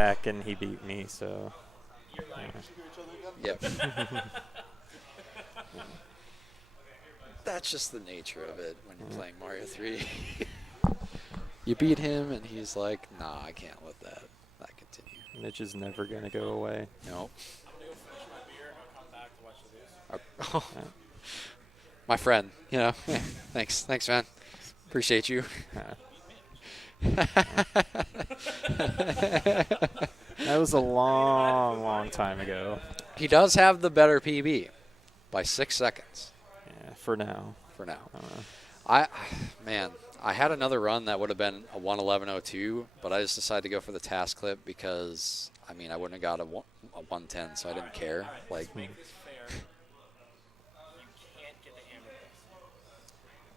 back and he beat me, so. Yep. That's just the nature of it when you're playing Mario 3. You beat him, and he's like, nah, I can't let that continue. Mitch is never going to go away. Nope. Oh. My friend, you know. Yeah, thanks, man. Appreciate you. That was a long, long time ago. He does have the better PB by 6 seconds. Yeah, for now. For now. I had another run that would have been a 1:11:02, but I just decided to go for the task clip because, I mean, I wouldn't have got a 1:10, so I didn't care. Like,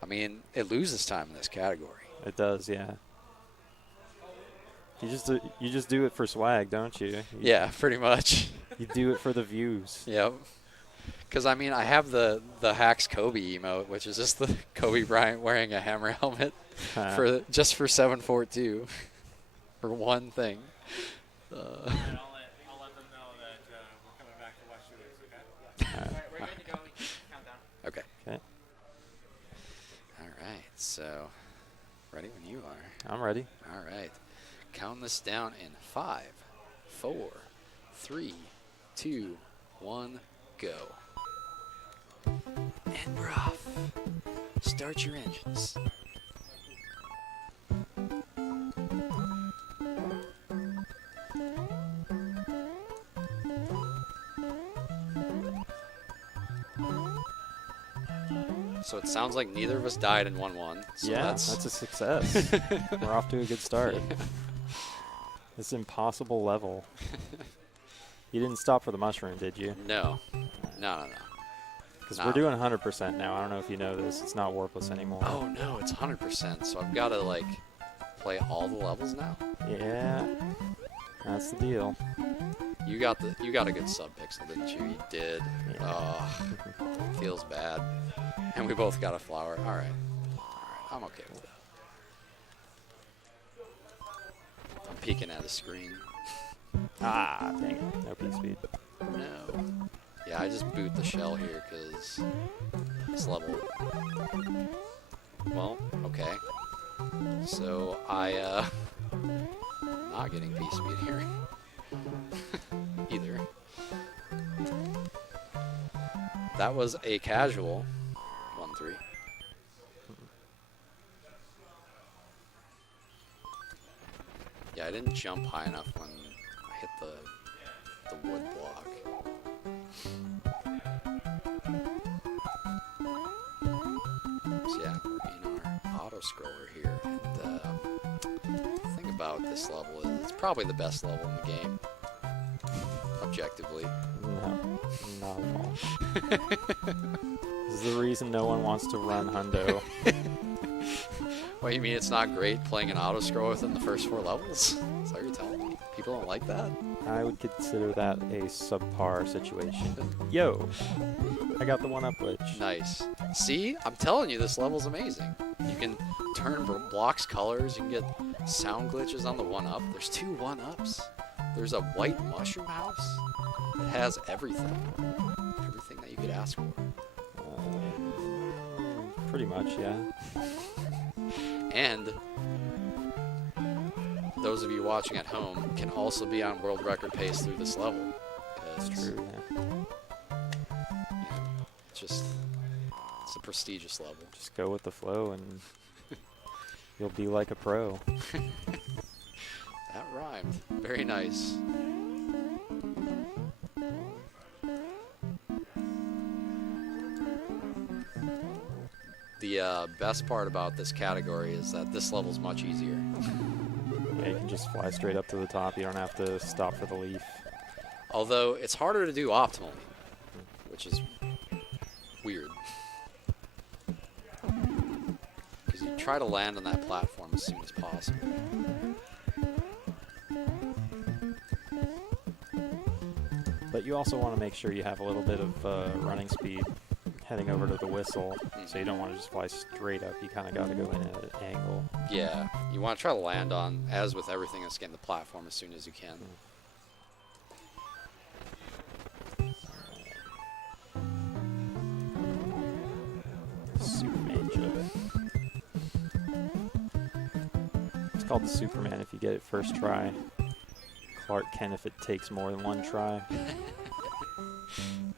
I mean, it loses time in this category. It does, yeah. You just do it for swag, don't you? Yeah, pretty much. You do it for the views. Yep. Because, I mean, I have the Hacks Kobe emote, which is just the Kobe Bryant wearing a hammer helmet just for 742 for one thing. I'll let them know that we're coming back to watch you, okay? We're good to go. Countdown. Okay. Okay. All right. So, ready when you are. I'm ready. All right. Count this down in 5, 4, 3, 2, 1, go. And we're off. Start your engines. So it sounds like neither of us died in 1-1. So yeah, that's a success. We're off to a good start. Yeah. This impossible level. You didn't stop for the mushroom, did you? No. No. Because we're doing 100% now. I don't know if you know this. It's not warpless anymore. Oh, no, it's 100%. So I've got to, like, play all the levels now? Yeah. That's the deal. You got a good sub-pixel, didn't you? You did. Yeah. Oh, feels bad. And we both got a flower. All right. I'm okay with that. I'm peeking at the screen. Ah, dang it. No P-speed. No. Yeah, I just boot the shell here because this level. Well, okay. So I'm not getting P-speed here either. That was a casual 1-3. Yeah, I didn't jump high enough when I hit the wood block. So yeah, we're in our auto scroller here, and the thing about this level is it's probably the best level in the game, objectively. No, not at all. This is the reason no one wants to run Hundo. What, you mean it's not great playing an auto scroll within the first 4 levels? Is that what you're telling me? People don't like that? I would consider that a subpar situation. Yo, I got the 1-up glitch. Nice. See? I'm telling you, this level's amazing. You can turn blocks colors, you can get sound glitches on the 1-up. There's 2 1-ups. There's a white mushroom house. It has everything. Everything that you could ask for. Pretty much, yeah. And those of you watching at home can also be on world record pace through this level. That's true, yeah. It's a prestigious level. Just go with the flow and you'll be like a pro. That rhymed. Very nice. The best part about this category is that this level's much easier. Yeah, you can just fly straight up to the top. You don't have to stop for the leaf. Although it's harder to do optimally, which is weird. Because you try to land on that platform as soon as possible. But you also want to make sure you have a little bit of running speed heading over to the whistle, so you don't want to just fly straight up. You kind of got to go in at an angle. Yeah, You want to try to land on, as with everything, that's getting the platform as soon as you can. Superman joke. It's called the Superman if you get it first try. Clark Kent if it takes more than one try.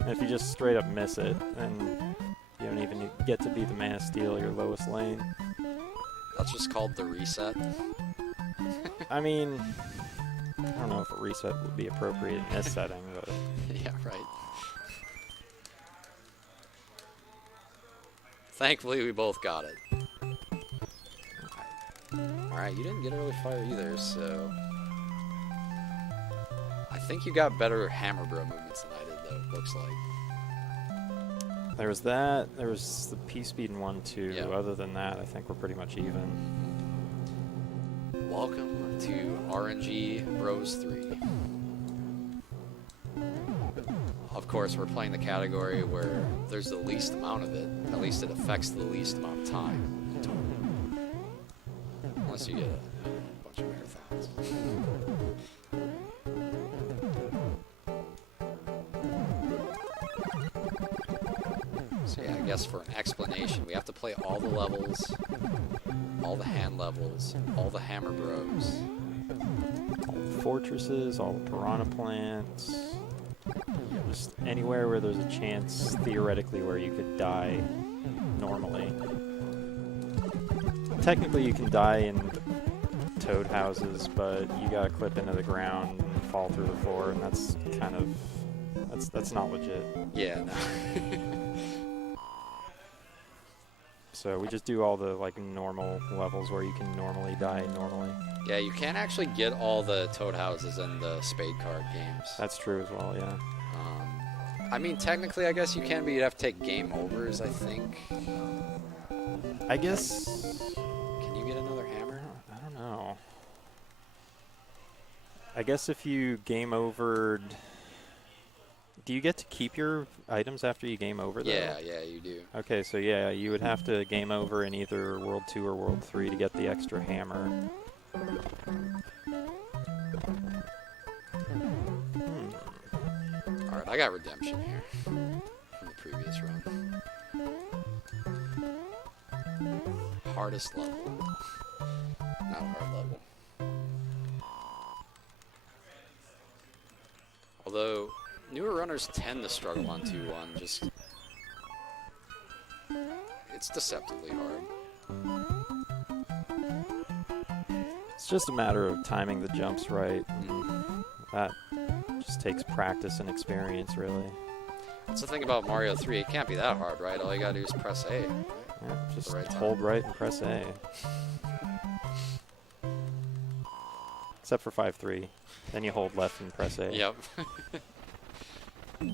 And if you just straight up miss it, then you don't even get to be the Man of Steel, your lowest lane. That's just called the reset. I mean, I don't know if a reset would be appropriate in this setting, but Yeah, right. Thankfully, we both got it. Alright, you didn't get early fire either, so... I think you got better hammer bro movements than I did, though, it looks like. there was that. There was the P-Speed in 1-2. Yeah. Other than that, I think we're pretty much even. Welcome to RNG Bros 3. Of course, we're playing the category where there's the least amount of it. At least it affects the least amount of time. Unless you get a bunch of marathons. So yeah, I guess for an explanation, we have to play all the levels, all the hand levels, all the hammer bros. All the fortresses, all the piranha plants. Just anywhere where there's a chance, theoretically, where you could die normally. Technically, you can die in toad houses, but you gotta clip into the ground and fall through the floor, and that's kind of that's not legit. Yeah, no. So we just do all the like normal levels where you can normally die normally. Yeah, you can't actually get all the toad houses in the spade card games. That's true as well, yeah. I mean, technically, I guess you can, but you'd have to take game overs, I think. I guess. Can you get another hammer? I don't know. I guess if you game overed, do you get to keep your items after you game over? Though? Yeah, you do. Okay, so yeah, you would have to game over in either World 2 or World 3 to get the extra hammer. Alright, I got redemption here from the previous run. Hardest level. Not a hard level. Although, newer runners tend to struggle on 2-1, just... It's deceptively hard. It's just a matter of timing the jumps right. That just takes practice and experience, really. That's the thing about Mario 3, it can't be that hard, right? All you gotta do is press A. Right? Yeah, just right time. hold right and press A. Except for 5-3. Then you hold left and press A. Yep. No.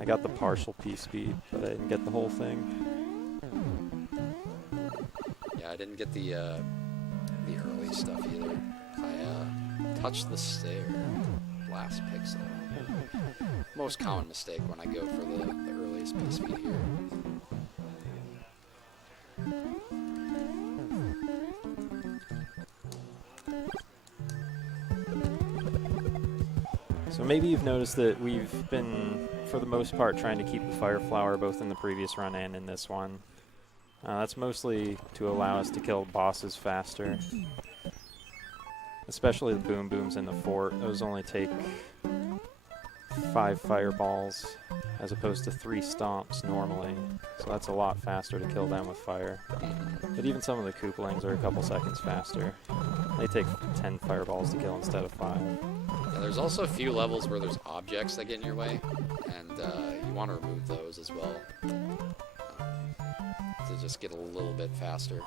I got the partial P-Speed, but I didn't get the whole thing. Yeah, I didn't get the early stuff either. I touched the stair last pixel. Most common mistake when I go for the earliest P-Speed here. So maybe you've noticed that we've been, for the most part, trying to keep the Fire Flower both in the previous run and in this one. That's mostly to allow us to kill bosses faster. Especially the Boom Booms in the fort. Those only take 5 fireballs as opposed to 3 stomps normally. So that's a lot faster to kill them with fire. But even some of the Koopalings are a couple seconds faster. They take 10 fireballs to kill instead of 5. Yeah, there's also a few levels where there's objects that get in your way, and you want to remove those as well to just get a little bit faster.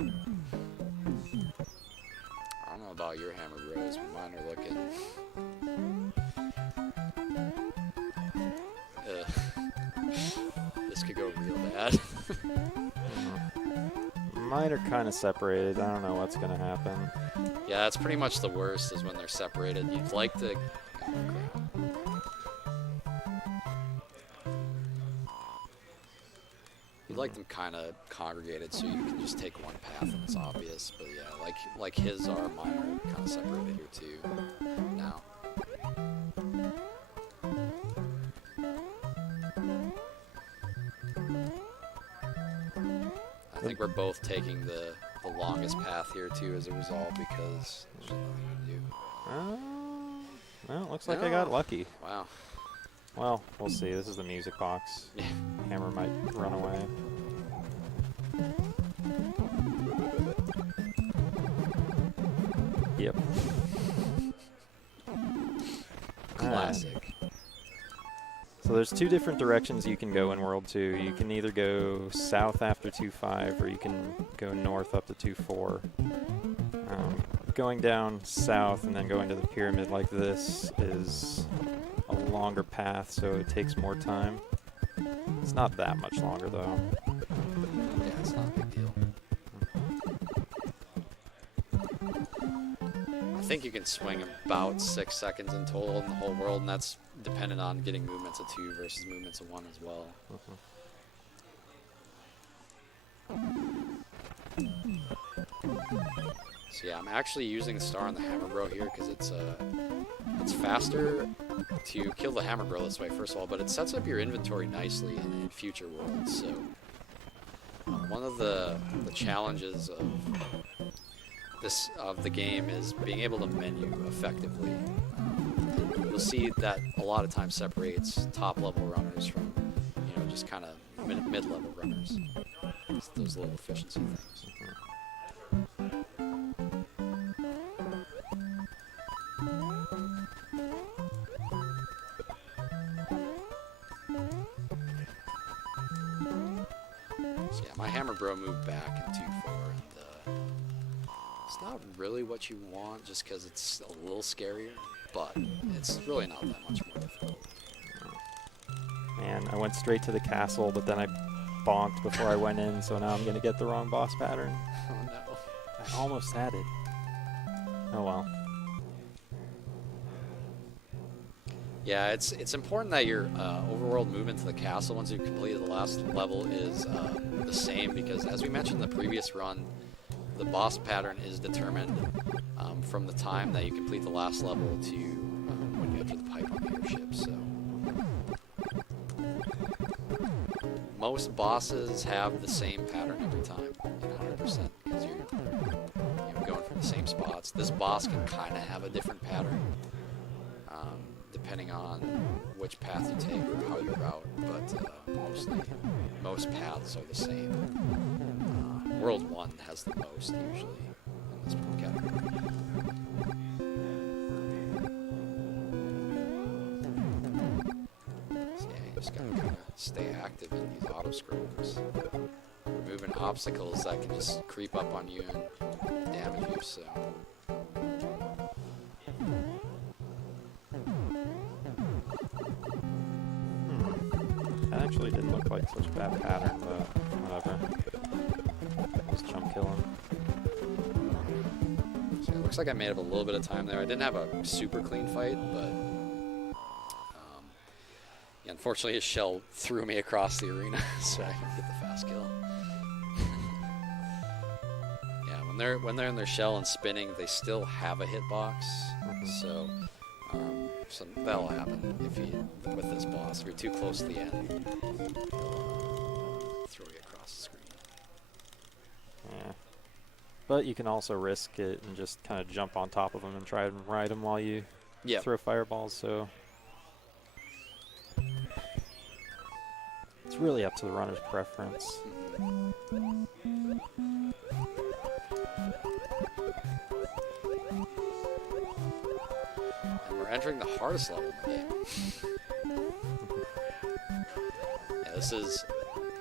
I don't know about your hammer bros, but mine are looking... This could go real bad. Mine are kind of separated. I don't know what's going to happen. Yeah, that's pretty much the worst, is when they're separated. You'd like to You'd like them kind of congregated so you can just take one path and it's obvious. But yeah, like his are, mine are kind of separated here too now. I think we're both taking the longest path here too as a result because there's nothing to do. Well, looks like I got lucky. Wow. Well, we'll see. This is the music box. Yeah. Hammer might run away. Yep. Classic. So there's two different directions you can go in World 2. You can either go south after 2.5 or you can go north up to 2.4. Going down south and then going to the pyramid like this is a longer path, so it takes more time. It's not that much longer though. Yeah, it's not a big deal. I think you can swing about 6 seconds in total in the whole world, and that's dependent on getting movements of 2 versus movements of 1 as well. So yeah, I'm actually using the star on the Hammer Bro here because it's faster to kill the Hammer Bro this way, first of all, but it sets up your inventory nicely in future worlds. So one of the challenges of the game is being able to menu effectively. You'll see that a lot of times separates top level runners from just kind of mid level runners. It's those little efficiency things. So yeah, my Hammer Bro moved back in 2.4, and it's not really what you want just because it's a little scarier, but it's really not that much more difficult. Man, I went straight to the castle, but then I bonked before I went in, so now I'm going to get the wrong boss pattern. Oh no. I almost had it. Oh well. Yeah, it's important that your overworld movement to the castle once you've completed the last level is the same, because as we mentioned in the previous run, the boss pattern is determined from the time that you complete the last level to when you enter the pipe on the airship. So most bosses have the same pattern every time, 100%, because you're going from the same spots. This boss can kind of have a different pattern, depending on which path you take or how you route, but most paths are the same. World 1 has the most usually in this category. So yeah, you just gotta kind of stay active in these auto scrolls, removing obstacles that can just creep up on you and damage you. So. That actually didn't look like such a bad pattern, but whatever. Just jump kill him. So it looks like I made up a little bit of time there. I didn't have a super clean fight, but yeah, unfortunately his shell threw me across the arena, so I couldn't get the fast kill. Yeah, when they're in their shell and spinning, they still have a hitbox, so that'll happen with this boss. If you're too close to the end, throw you across the screen. Yeah. But you can also risk it and just kind of jump on top of them and try and ride them while you throw fireballs, so it's really up to the runner's preference. And we're entering the hardest level in the game. Yeah, this is,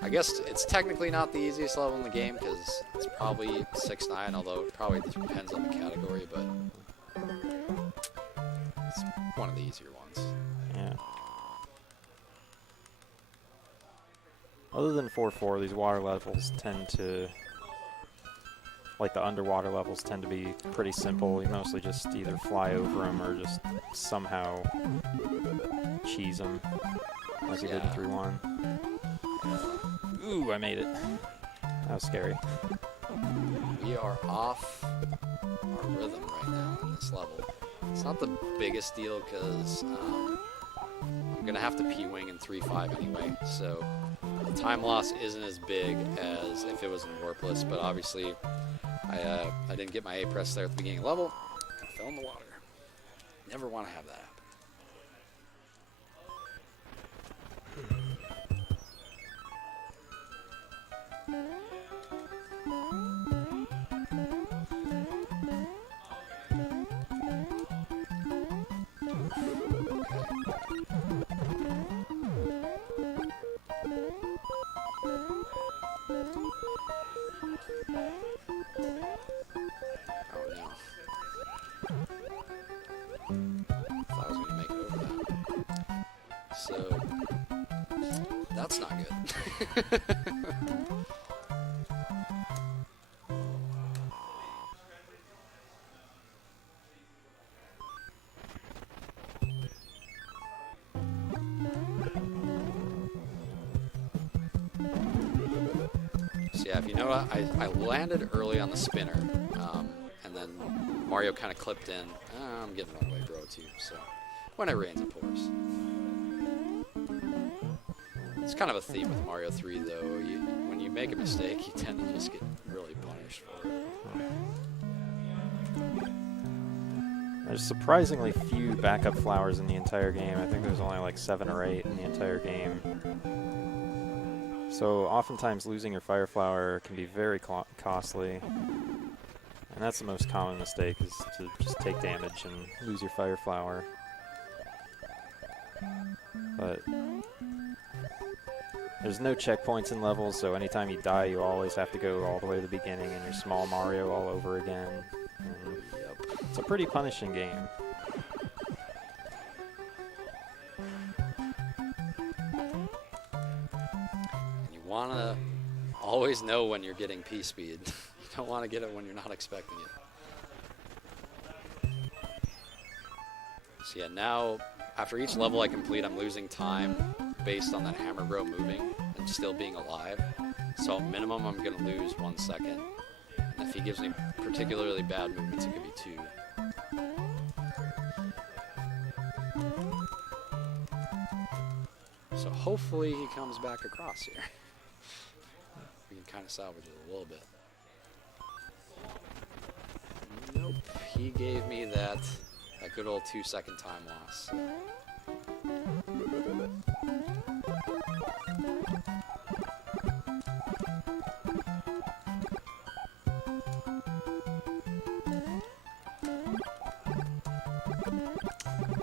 I guess it's technically not the easiest level in the game because it's probably 6-9, although it probably depends on the category, but it's one of the easier ones. Yeah. Other than 4-4, these water levels tend to like the underwater levels tend to be pretty simple. You mostly just either fly over them or just somehow cheese them, like you did in Yeah. 3-1. Ooh, I made it. That was scary. We are off our rhythm right now in this level. It's not the biggest deal because I'm going to have to P-wing in 3-5 anyway, so the time loss isn't as big as if it was in Warpless, but obviously I didn't get my A press there at the beginning of the level. I fell in the water. Never want to have that happen. Oh no. Thought I was gonna make it over that. So that's not good. So yeah, if you know what, I landed early on the spinner, and then Mario kind of clipped in. I'm getting away, bro, too. So when it rains, it pours. It's kind of a theme with Mario 3, though. When you make a mistake, you tend to just get really punished for it. There's surprisingly few backup flowers in the entire game. I think there's only like 7 or 8 in the entire game. So oftentimes losing your fire flower can be very costly. And that's the most common mistake, is to just take damage and lose your fire flower. But there's no checkpoints in levels, so anytime you die, you always have to go all the way to the beginning and your small Mario all over again. And it's a pretty punishing game. You want to always know when you're getting P-speed. You don't want to get it when you're not expecting it. So yeah, now, after each level I complete, I'm losing time based on that hammer bro moving and still being alive. So at minimum, I'm going to lose 1 second. And if he gives me particularly bad movements, it could be 2. So hopefully he comes back across here. We can kind of salvage it a little bit. Nope, he gave me that good old 2-second time loss.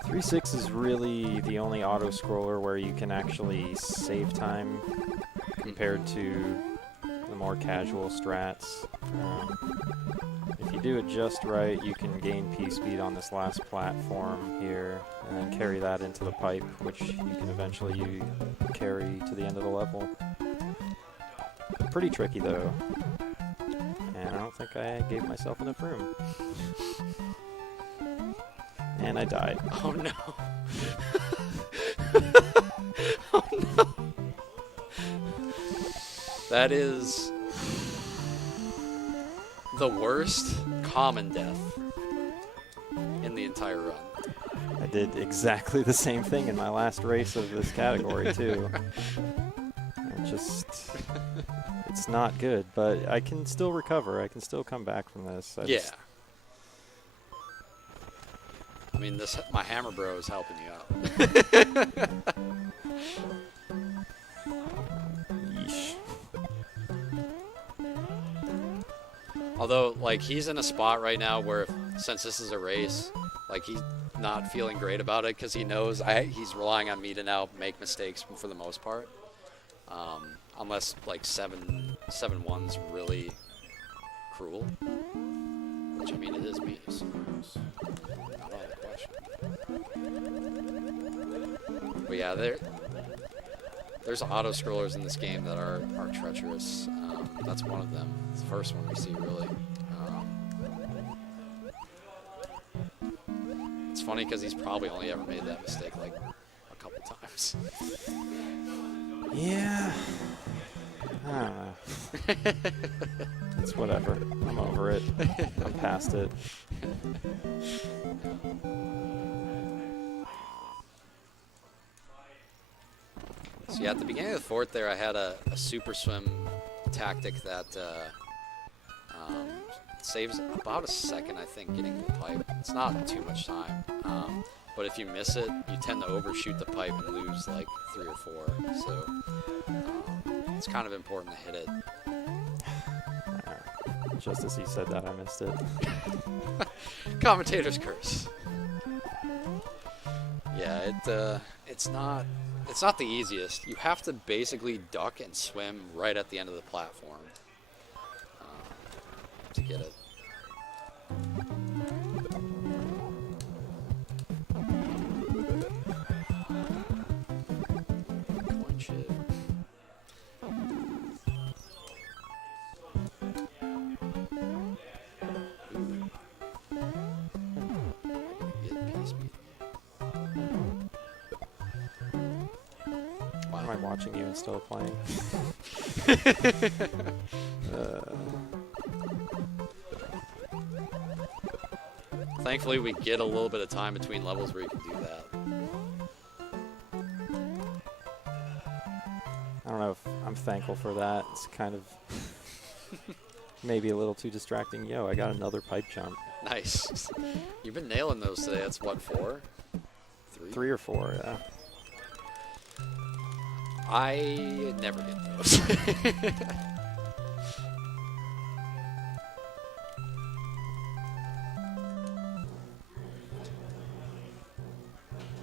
3-6 is really the only auto-scroller where you can actually save time compared to the more casual strats. If you do it just right, you can gain P-speed on this last platform here, and then carry that into the pipe, which you can eventually carry to the end of the level. Pretty tricky though, and I don't think I gave myself enough room. And I died. Oh no. Oh no. That is the worst common death in the entire run. I did exactly the same thing in my last race of this category too. It's not good, but I can still recover. I can still come back from this. Yeah. I mean, my hammer bro is helping you out. Yeesh. Although, like, he's in a spot right now where, since this is a race, like, he's not feeling great about it because he knows he's relying on me to now make mistakes for the most part. Unless, like, 7-1's really cruel. Which, I mean, it is me, so it's not out of the question. But yeah, there's auto-scrollers in this game that are treacherous. That's one of them. It's the first one we see, really. funny because he's probably only ever made that mistake like a couple times. Yeah. I don't know. It's whatever. I'm over it. I'm past it. So yeah, at the beginning of the fourth there, I had a super swim tactic that saves about a second, I think, getting to the pipe. It's not too much time, but if you miss it, you tend to overshoot the pipe and lose like 3 or 4. So it's kind of important to hit it. Just as he said that, I missed it. Commentator's curse. Yeah, it's not the easiest. You have to basically duck and swim right at the end of the platform to get it. Coin chip. Why am I watching you instead of playing? Thankfully, we get a little bit of time between levels where you can do that. I don't know if I'm thankful for that. It's kind of maybe a little too distracting. Yo, I got another pipe jump. Nice. You've been nailing those today. That's what, 4? 3? 3 or 4, yeah. I never get those.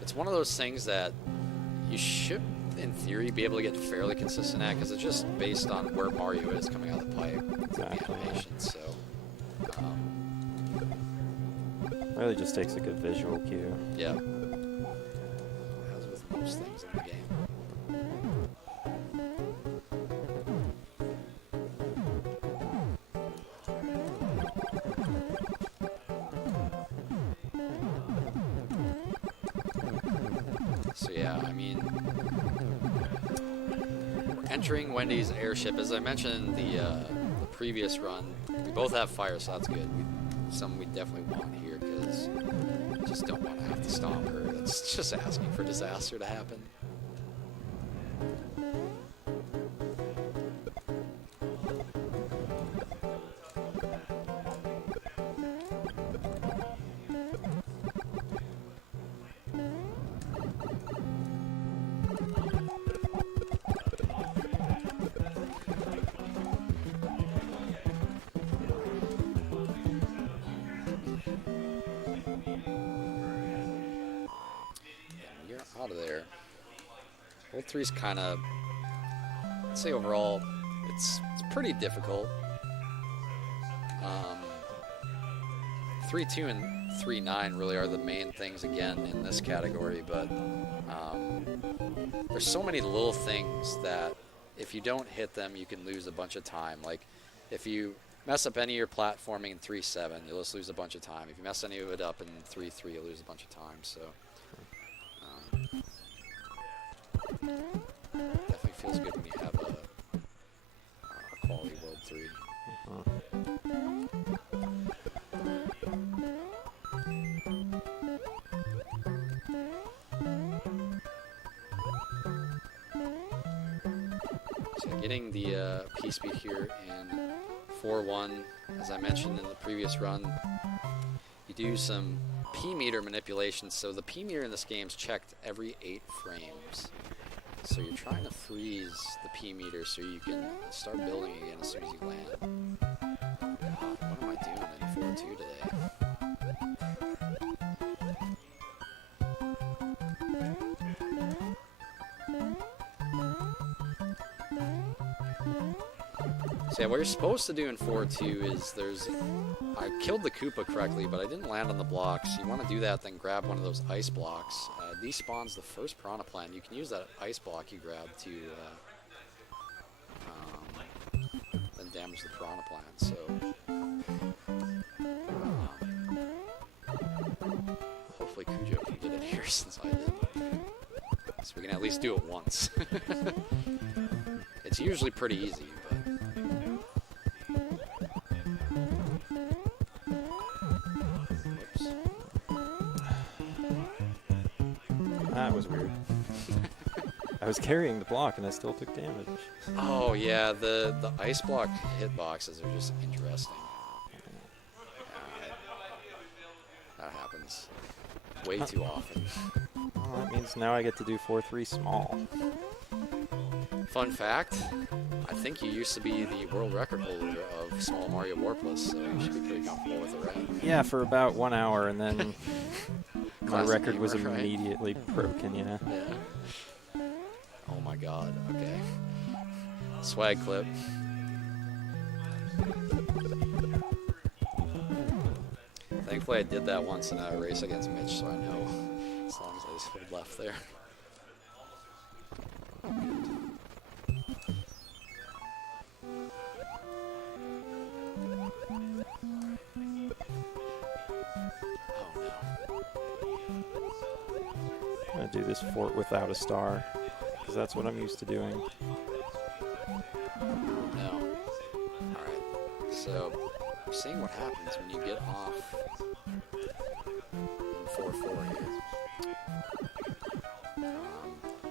It's one of those things that you should, in theory, be able to get fairly consistent at because it's just based on where Mario is coming out of the pipe with the animation. So, really just takes a good visual cue. yeah. As with most things in the game. So yeah, I mean, entering Wendy's airship, as I mentioned in the previous run, we both have fire, so that's good. Something we definitely want here because we just don't want to have to stomp her. That's just asking for disaster to happen. Out of there. World 3 is kind of, I'd say overall, it's pretty difficult. 3-2 and 3-9 really are the main things again in this category, but there's so many little things that if you don't hit them, you can lose a bunch of time. Like if you mess up any of your platforming in 3-7, you'll just lose a bunch of time. If you mess any of it up in 3-3, you'll lose a bunch of time. So. Definitely feels good when you have a quality World 3. So getting the P-speed here in 4-1, as I mentioned in the previous run, you do some P-meter manipulation. So the P-meter in this game is checked every 8 frames. So you're trying to freeze the P-meter so you can start building again as soon as you land. God, what am I doing in 4-2 today? So yeah, what you're supposed to do in 4-2 is I killed the Koopa correctly, but I didn't land on the blocks. You want to do that, then grab one of those ice blocks. Despawns the first Piranha Plant. You can use that ice block you grab to then damage the Piranha Plant. So hopefully Cujo years since I did. So we can at least do it once. It's usually pretty easy, but... Whoops. That was weird. I was carrying the block and I still took damage. Oh yeah, the ice block hitboxes are just interesting. That happens way too often. Well, that means now I get to do 4-3 small. Fun fact, I think you used to be the world record holder of Small Mario Warplus, so you should be pretty comfortable with it, right? Yeah, for about 1 hour, and then my Classic record was gamer, right? immediately broken, yeah. Yeah. Oh my god, okay. Swag clip. Thankfully I did that once in a race against Mitch, so I know as long as I just hold left there. Oh no. I'm going to do this fort without a star, because that's what I'm used to doing. No. Alright, so seeing what happens when you get off in 4-4 here.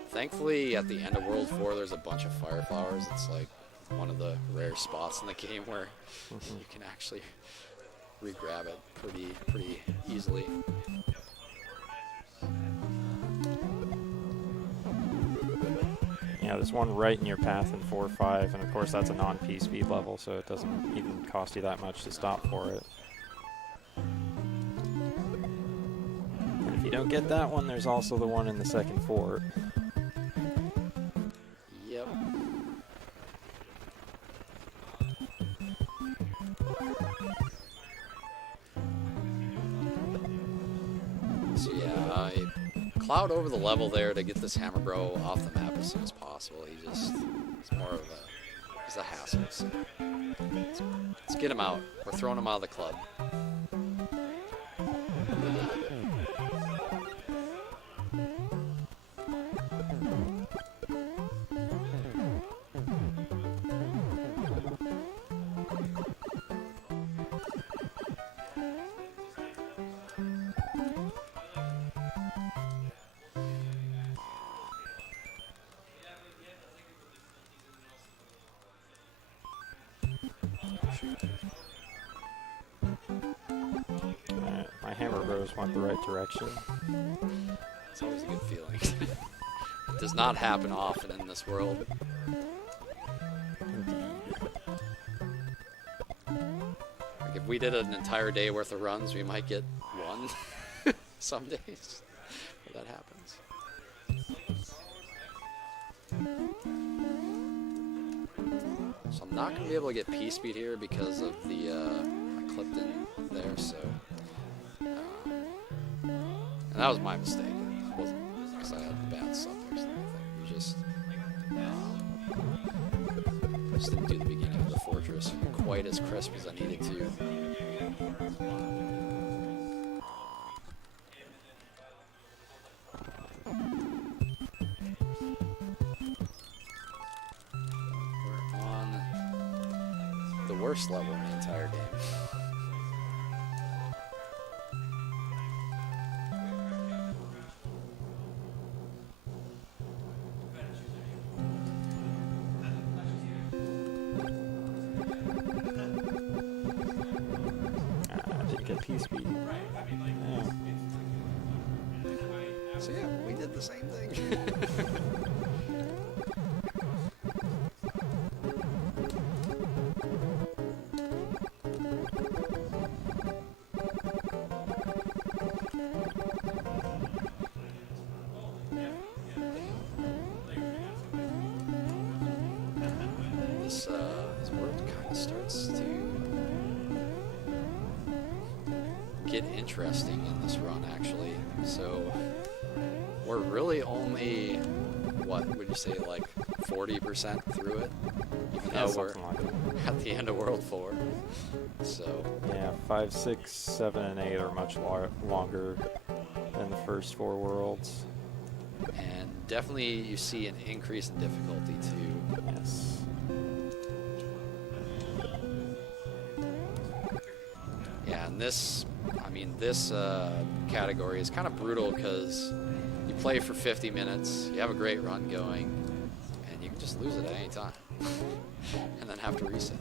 Thankfully, at the end of World 4, there's a bunch of fire flowers. It's like one of the rare spots in the game where you can actually re-grab it pretty easily. Yeah, there's one right in your path in 4-5, and of course that's a non-P speed level, so it doesn't even cost you that much to stop for it. And if you don't get that one, there's also the one in the second fort. Yep. So yeah, I cloud over the level there to get this Hammer Bro off the map as soon as possible. He's more of he's a hassle. So let's get him out. We're throwing him out of the club. Alright, my Hammer Bros went the right direction. It's always a good feeling. It does not happen often in this world. Indeed. Like if we did an entire day worth of runs, we might get one some days where that happens. So I'm not going to be able to get P speed here because of the I clipped in there, so and that was my mistake. It wasn't because I had bad suffix or anything. We just didn't do the beginning of the fortress quite as crisp as I needed to. We're on the worst level in the entire game. P speed. Yeah. So yeah, we did the same thing. This world kind of starts to get interesting in this run, actually. So we're really only, what would you say, like 40% through it, even Yeah, though we're something like that. at the end of World 4. So Yeah, 5, 6, 7, and 8 are much longer than the first 4 worlds. And definitely you see an increase in difficulty too. Yes. Yeah, and this, I mean, this category is kind of brutal because you play for 50 minutes, you have a great run going, and you can just lose it at any time. And then have to reset.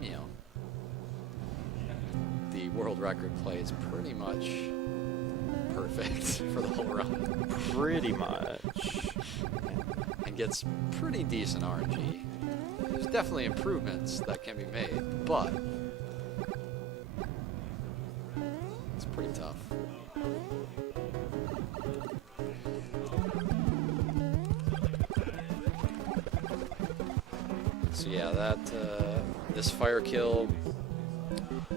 You know, the world record play is pretty much perfect for the whole run. Pretty much. And gets pretty decent RNG. There's definitely improvements that can be made, but it's pretty tough. So yeah, that this fire kill,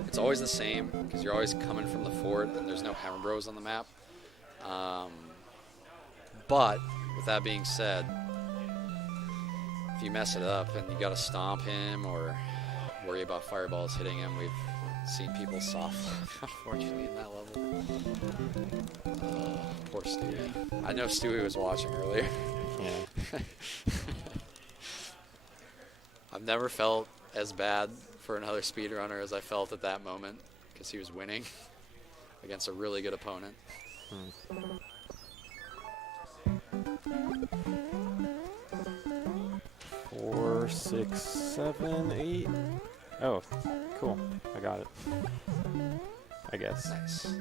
it's always the same because you're always coming from the fort and there's no hammer bros on the map. But with that being said, if you mess it up and you gotta stomp him or worry about fireballs hitting him, we've seen people soft unfortunately in that level. Poor Stewie. I know Stewie was watching earlier. Yeah. I've never felt as bad for another speedrunner as I felt at that moment because he was winning against a really good opponent. 4, 6, 7, 8. Oh, cool. I got it. I guess. Nice.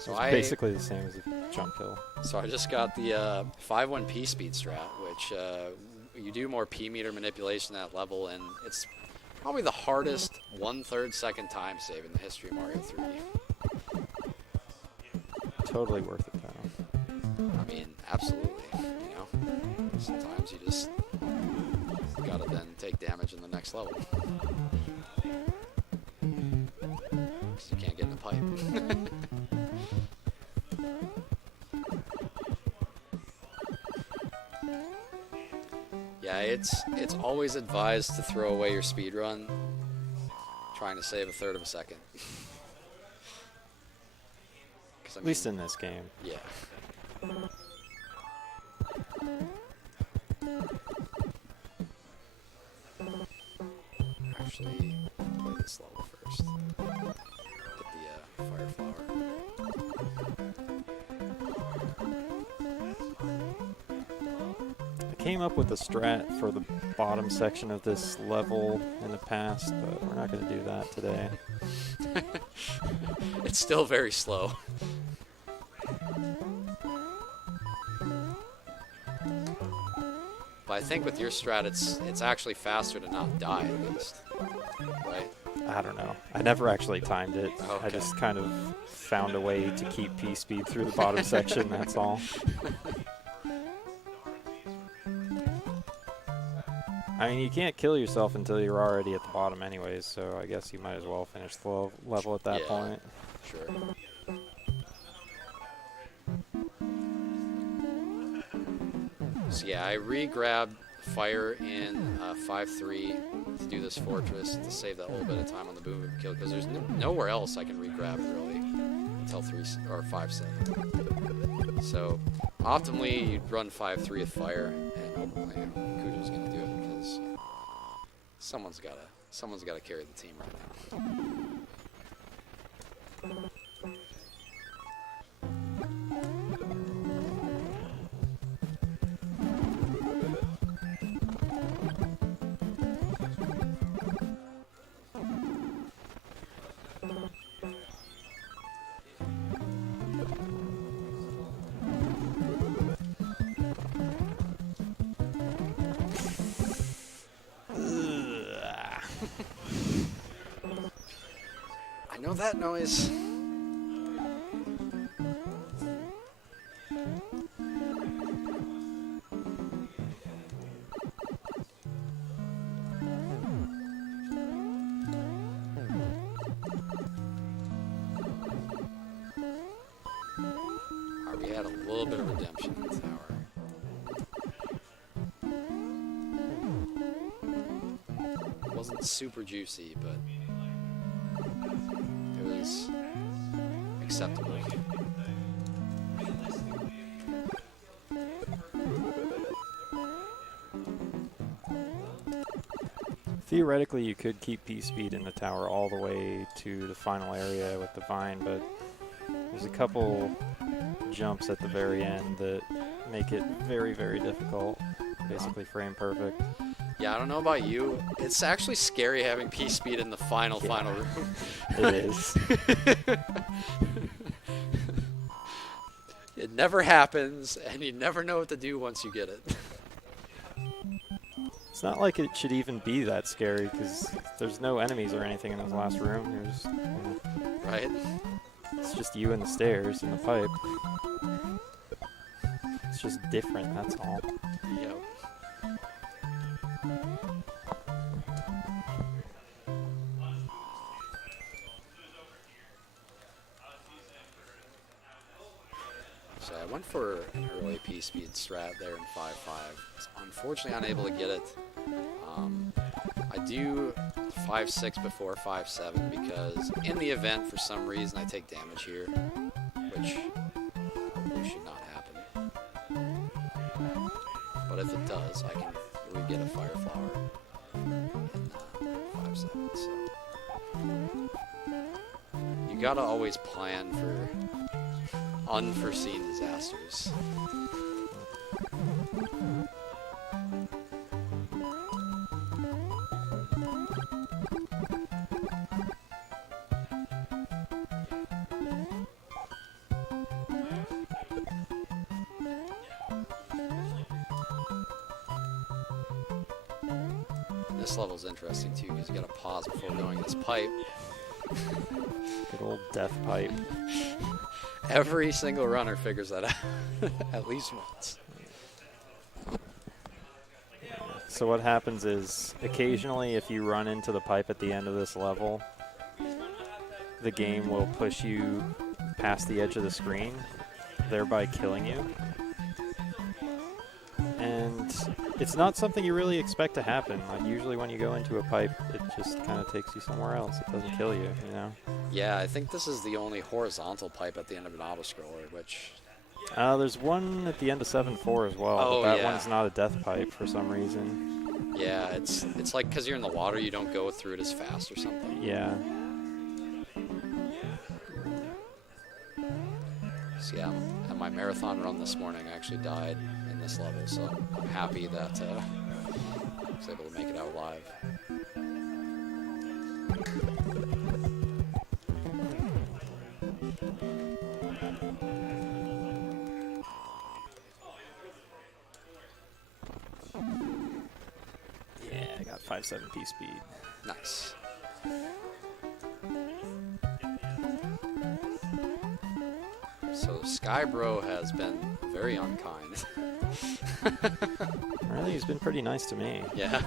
So It's basically the same as a jump kill. So I just got the 5-1 P speed strat, which you do more P meter manipulation at that level, and it's probably the hardest 1/3 second time save in the history of Mario 3D. Totally worth it though. I mean, absolutely. You know, sometimes you just gotta then take damage in the next level because you can't get in the pipe. Yeah, it's always advised to throw away your speed run trying to save 1/3 of a second. At least in this game. Yeah. Actually, play this level first. Get the fire flower. I came up with a strat for the bottom section of this level in the past, but we're not going to do that today. It's still very slow. But I think with your strat, it's actually faster to not die at least, right? I don't know. I never actually timed it. Okay. I just kind of found a way to keep P speed through the bottom section, that's all. I mean, you can't kill yourself until you're already at the bottom anyways, so I guess you might as well finish the level at that point. Sure. So yeah, I re-grabbed fire in 5-3 to do this fortress to save that little bit of time on the boom boom kill because there's nowhere else I can re-grab really until 5-7. So optimally, you'd run 5-3 with fire, and hopefully Cujo's gonna do it because someone's gotta carry the team right now. I know that noise. We had a little bit of redemption in the tower. wasn't super juicy, but it was acceptable. Theoretically, you could keep P-Speed in the tower all the way to the final area with the vine, but there's a couple jumps at the very end that make it very, very difficult. Basically frame perfect. Yeah, I don't know about you. It's actually scary having P-Speed in the final room. It is. It never happens, and you never know what to do once you get it. It's not like it should even be that scary, because there's no enemies or anything in this last room. There's, Right? it's just you and the stairs and the pipe. It's just different, that's all. Yep. So I went for an early P-Speed strat there in 5.5. Unfortunately unable to get it. I do 5.6 before 5.7 because in the event for some reason I take damage here, which probably should not happen. But if it does, I can really get a Fire Flower in 5.7. So you gotta always plan for unforeseen disasters. This level's interesting too because you gotta pause before going this pipe. Good old death pipe. Every single runner figures that out at least once. So what happens is, occasionally if you run into the pipe at the end of this level, the game will push you past the edge of the screen, thereby killing you. And it's not something you really expect to happen. Like usually when you go into a pipe, it just kind of takes you somewhere else. It doesn't kill you, you know? Yeah, I think this is the only horizontal pipe at the end of an auto-scroller, which... There's one at the end of 7.4 as well, Oh, but that yeah. one's not a death pipe for some reason. Yeah, it's like because you're in the water, you don't go through it as fast or something. Yeah. So yeah, at my marathon run this morning, I actually died in this level, so I'm happy that I was able to make it out alive. Yeah, I got 5.7 P-Speed. Nice. So Skybro has been very unkind. Really, he's been pretty nice to me. Yeah.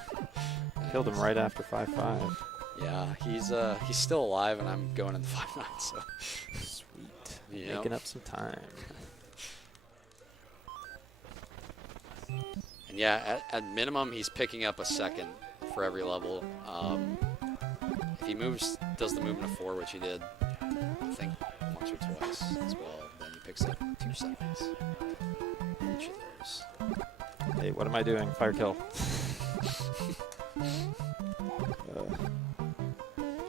Killed him right after 5.5. Yeah, he's still alive, and I'm going into 5.9. So. Sweet. Yep. Making up some time. And yeah, at minimum, he's picking up a second for every level. If he does the movement of 4, which he did, I think once or twice as well, then he picks up 2 seconds. Each of those. Hey, what am I doing? Fire kill.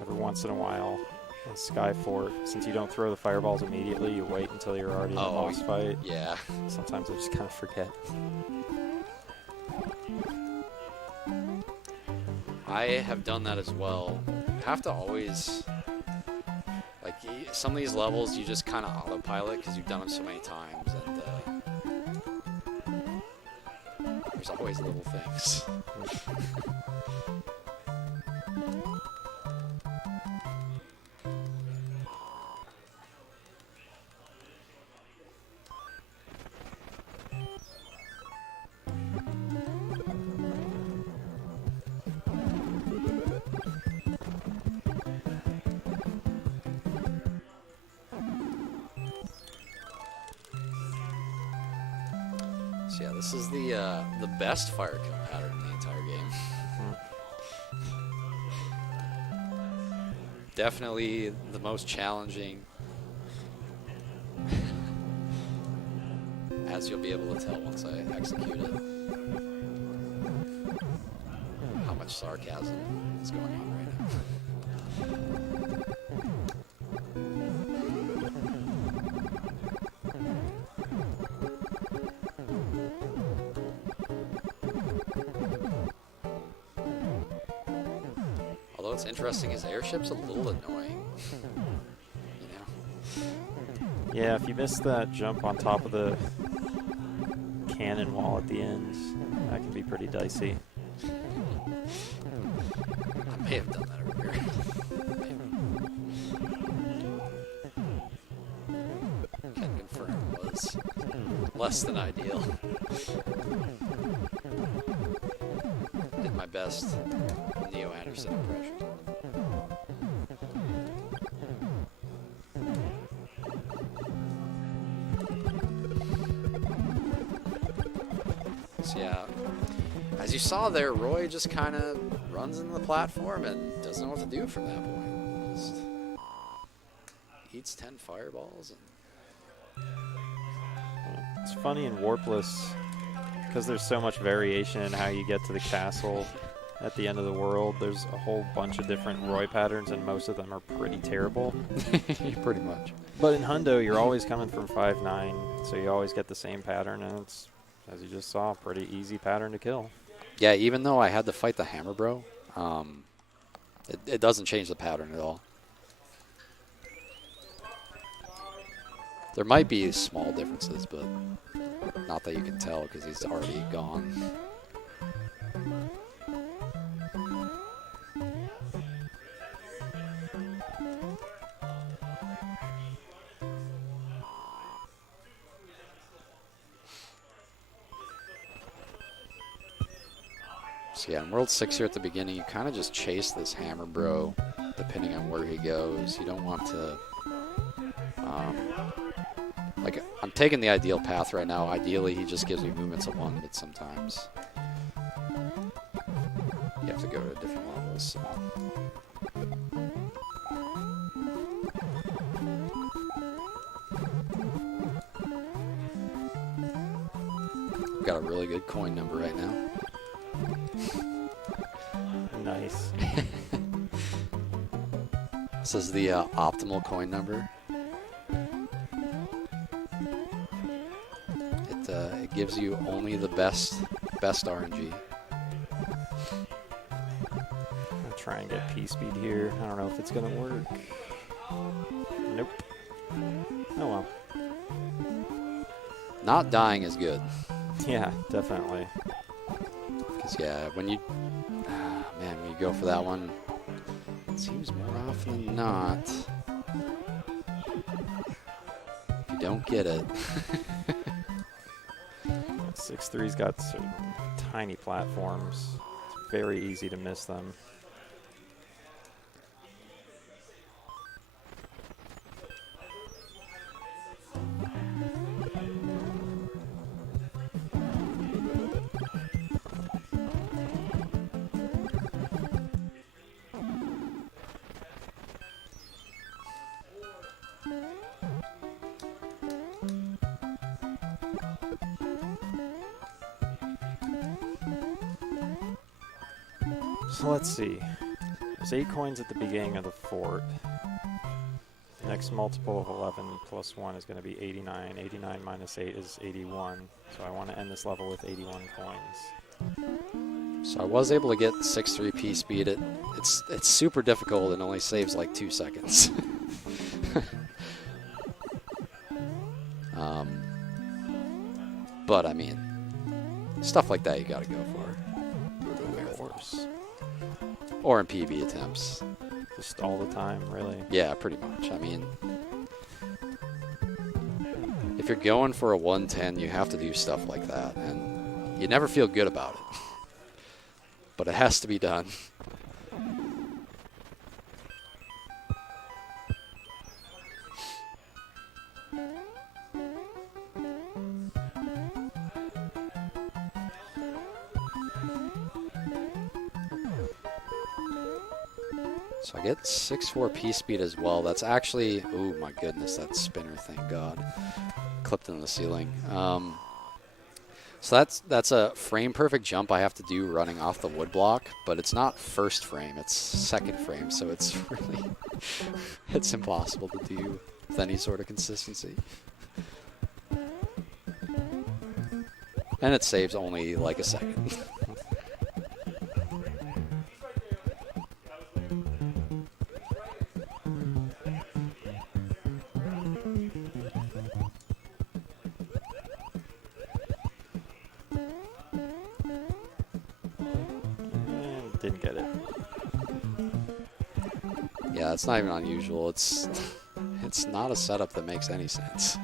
Every once in a while, in Skyfort, since you don't throw the fireballs immediately, you wait until you're already in the boss fight. Yeah. Sometimes I just kind of forget. I have done that as well. You have to always, like, some of these levels you just kind of autopilot because you've done them so many times, and there's always little things. So yeah, this is the best fire kill pattern in the entire game. definitely the most challenging, as you'll be able to tell once I execute it. How much sarcasm is going on right now. Although it's interesting, his airship's a little annoying. You know? Yeah, if you miss that jump on top of the cannon wall at the end, that can be pretty dicey. I may have done that earlier. Can confirm it was less than ideal. Did my best Neo Anderson impression. So yeah, as you saw there, Roy just kind of runs into the platform and doesn't know what to do from that point. Just eats 10 fireballs. And It's funny in Warpless, because there's so much variation in how you get to the castle at the end of the world. There's a whole bunch of different Roy patterns, and most of them are pretty terrible. pretty much. But in Hundo, you're always coming from 5-9, so you always get the same pattern, and it's, as you just saw, a pretty easy pattern to kill. Yeah, even though I had to fight the Hammer Bro, it doesn't change the pattern at all. There might be small differences, but not that you can tell because he's already gone. So yeah, in World 6 here at the beginning, you kind of just chase this Hammer Bro, depending on where he goes. You don't want to... like, I'm taking the ideal path right now. Ideally, he just gives me movements of 1, but sometimes you have to go to different levels. So. I've got a really good coin number right now. Nice. This is the optimal coin number. It gives you only the best RNG. I'll try and get P-speed here. I don't know if it's going to work. Nope. Oh well. Not dying is good. Yeah, definitely. Because, yeah, when you... man, when you go for that one, it seems more often than not. If you don't get it... 6-3's got certain tiny platforms. It's very easy to miss them. So let's see. There's 8 coins at the beginning of the fort. The next multiple of 11 plus 1 is going to be 89. 89 minus 8 is 81. So I want to end this level with 81 coins. So I was able to get 6-3 P speed. It's super difficult and only saves like 2 seconds. But I mean, stuff like that you gotta go for. Of course. Or in PB attempts. Just all the time, really. Yeah, pretty much. I mean, if you're going for a 110, you have to do stuff like that. And you never feel good about it. But it has to be done. So I get 6-4 P speed as well. That's actually, oh my goodness, that spinner, thank God. Clipped in the ceiling. So that's a frame perfect jump I have to do running off the wood block, but it's not first frame, it's second frame, so it's really, it's impossible to do with any sort of consistency. And it saves only like a second. Didn't get it. Yeah, it's not even unusual. It's not a setup that makes any sense.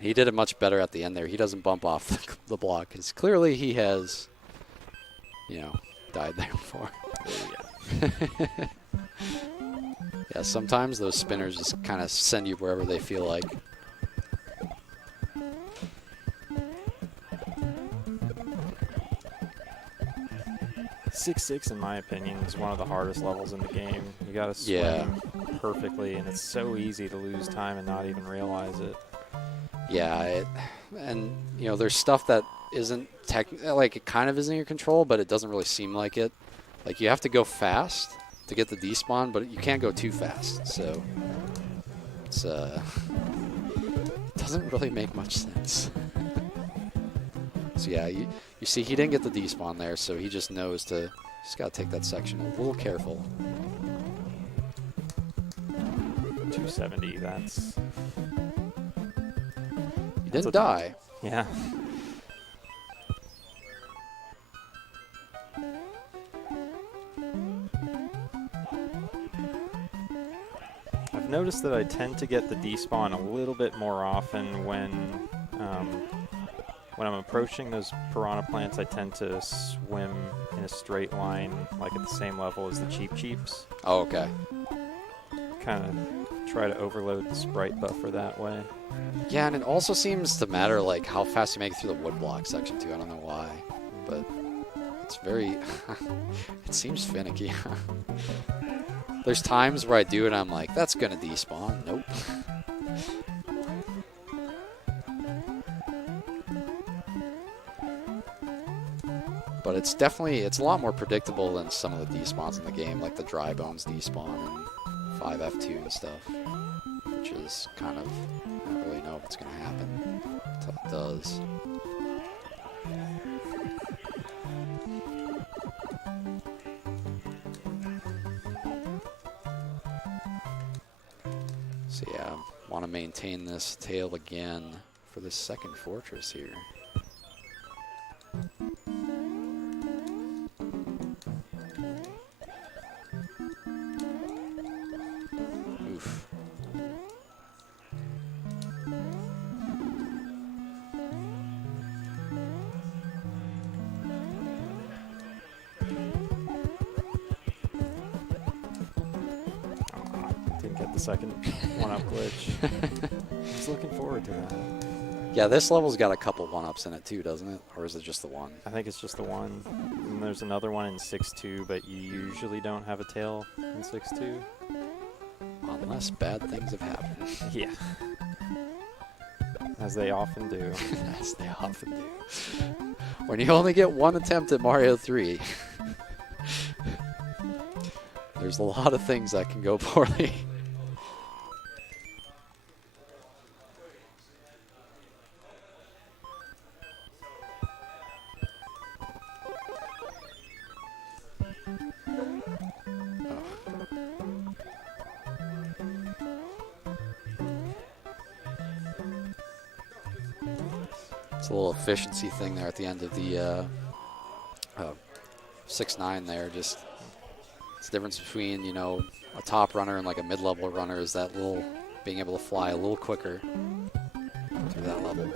He did it much better at the end there. He doesn't bump off the block because clearly he has, you know, died there before. Yeah. Yeah, sometimes those spinners just kind of send you wherever they feel like. Six, in my opinion, is one of the hardest levels in the game. You gotta swim perfectly, and it's so easy to lose time and not even realize it. Yeah, and you know, there's stuff that isn't like it kind of is in your control, but it doesn't really seem like it. Like you have to go fast to get the despawn, but you can't go too fast. So it's it doesn't really make much sense. So yeah, you see he didn't get the despawn there, so he just knows to just gotta take that section a little careful. 270, that's... He didn't die. Yeah. I've noticed that I tend to get the despawn a little bit more often when I'm approaching those piranha plants. I tend to swim in a straight line, like at the same level as the Cheep Cheeps. Oh, okay. Kind of try to overload the sprite buffer that way. Yeah, and it also seems to matter like how fast you make it through the woodblock section too. I don't know why, but it's very, it seems finicky. There's times where I do it and I'm like, that's gonna despawn. Nope. But it's definitely, it's a lot more predictable than some of the despawns in the game, like the dry bones despawn and 5F2 and stuff, which is kind of, I don't really know if it's going to happen until it does. So yeah, want to maintain this tail again for this second fortress here. Oof. Didn't get the second one-up glitch. I was looking forward to that. Yeah, this level's got a couple one-ups in it too, doesn't it? Or is it just the one? I think it's just the one. And there's another one in 6.2, but you usually don't have a tail in 6.2. Unless bad things have happened. Yeah. As they often do. As they often do. When you only get one attempt at Mario 3, there's a lot of things that can go poorly. It's a little efficiency thing there at the end of the 6-9 there. Just it's the difference between, you know, a top runner and like a mid-level runner is that little being able to fly a little quicker through that level.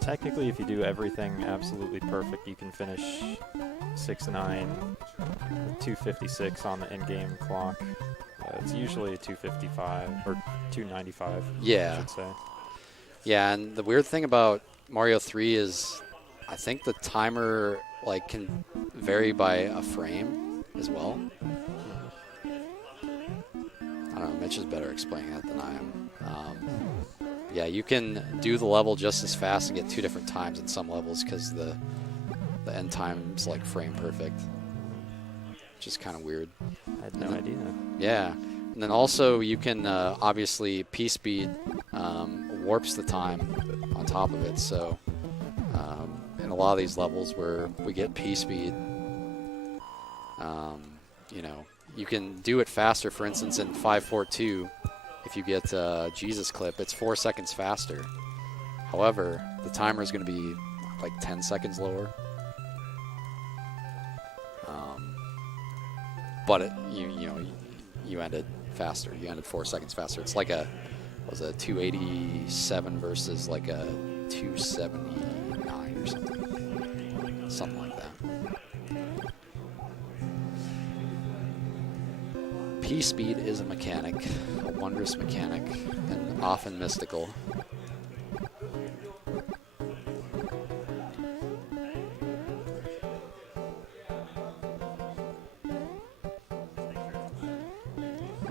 Technically, if you do everything absolutely perfect, you can finish 6-9 with 256 on the in-game clock. It's usually a 255 or 295. Yeah. I should say. Yeah, and the weird thing about Mario 3 is I think the timer like can vary by a frame as well. I don't know, Mitch is better explaining that than I am. Yeah, you can do the level just as fast and get 2 different times in some levels because the end time's like frame perfect, which is kind of weird. I had no idea. Yeah, and then also you can obviously P-speed warps the time on top of it. So in a lot of these levels where we get P-speed, you know, you can do it faster. For instance, in 542, if you get Jesus Clip, it's 4 seconds faster. However, the timer is going to be like 10 seconds lower. But you ended faster. You ended 4 seconds faster. It's like a 287 versus like a 279 or something like that. P-speed is a mechanic, a wondrous mechanic, and often mystical.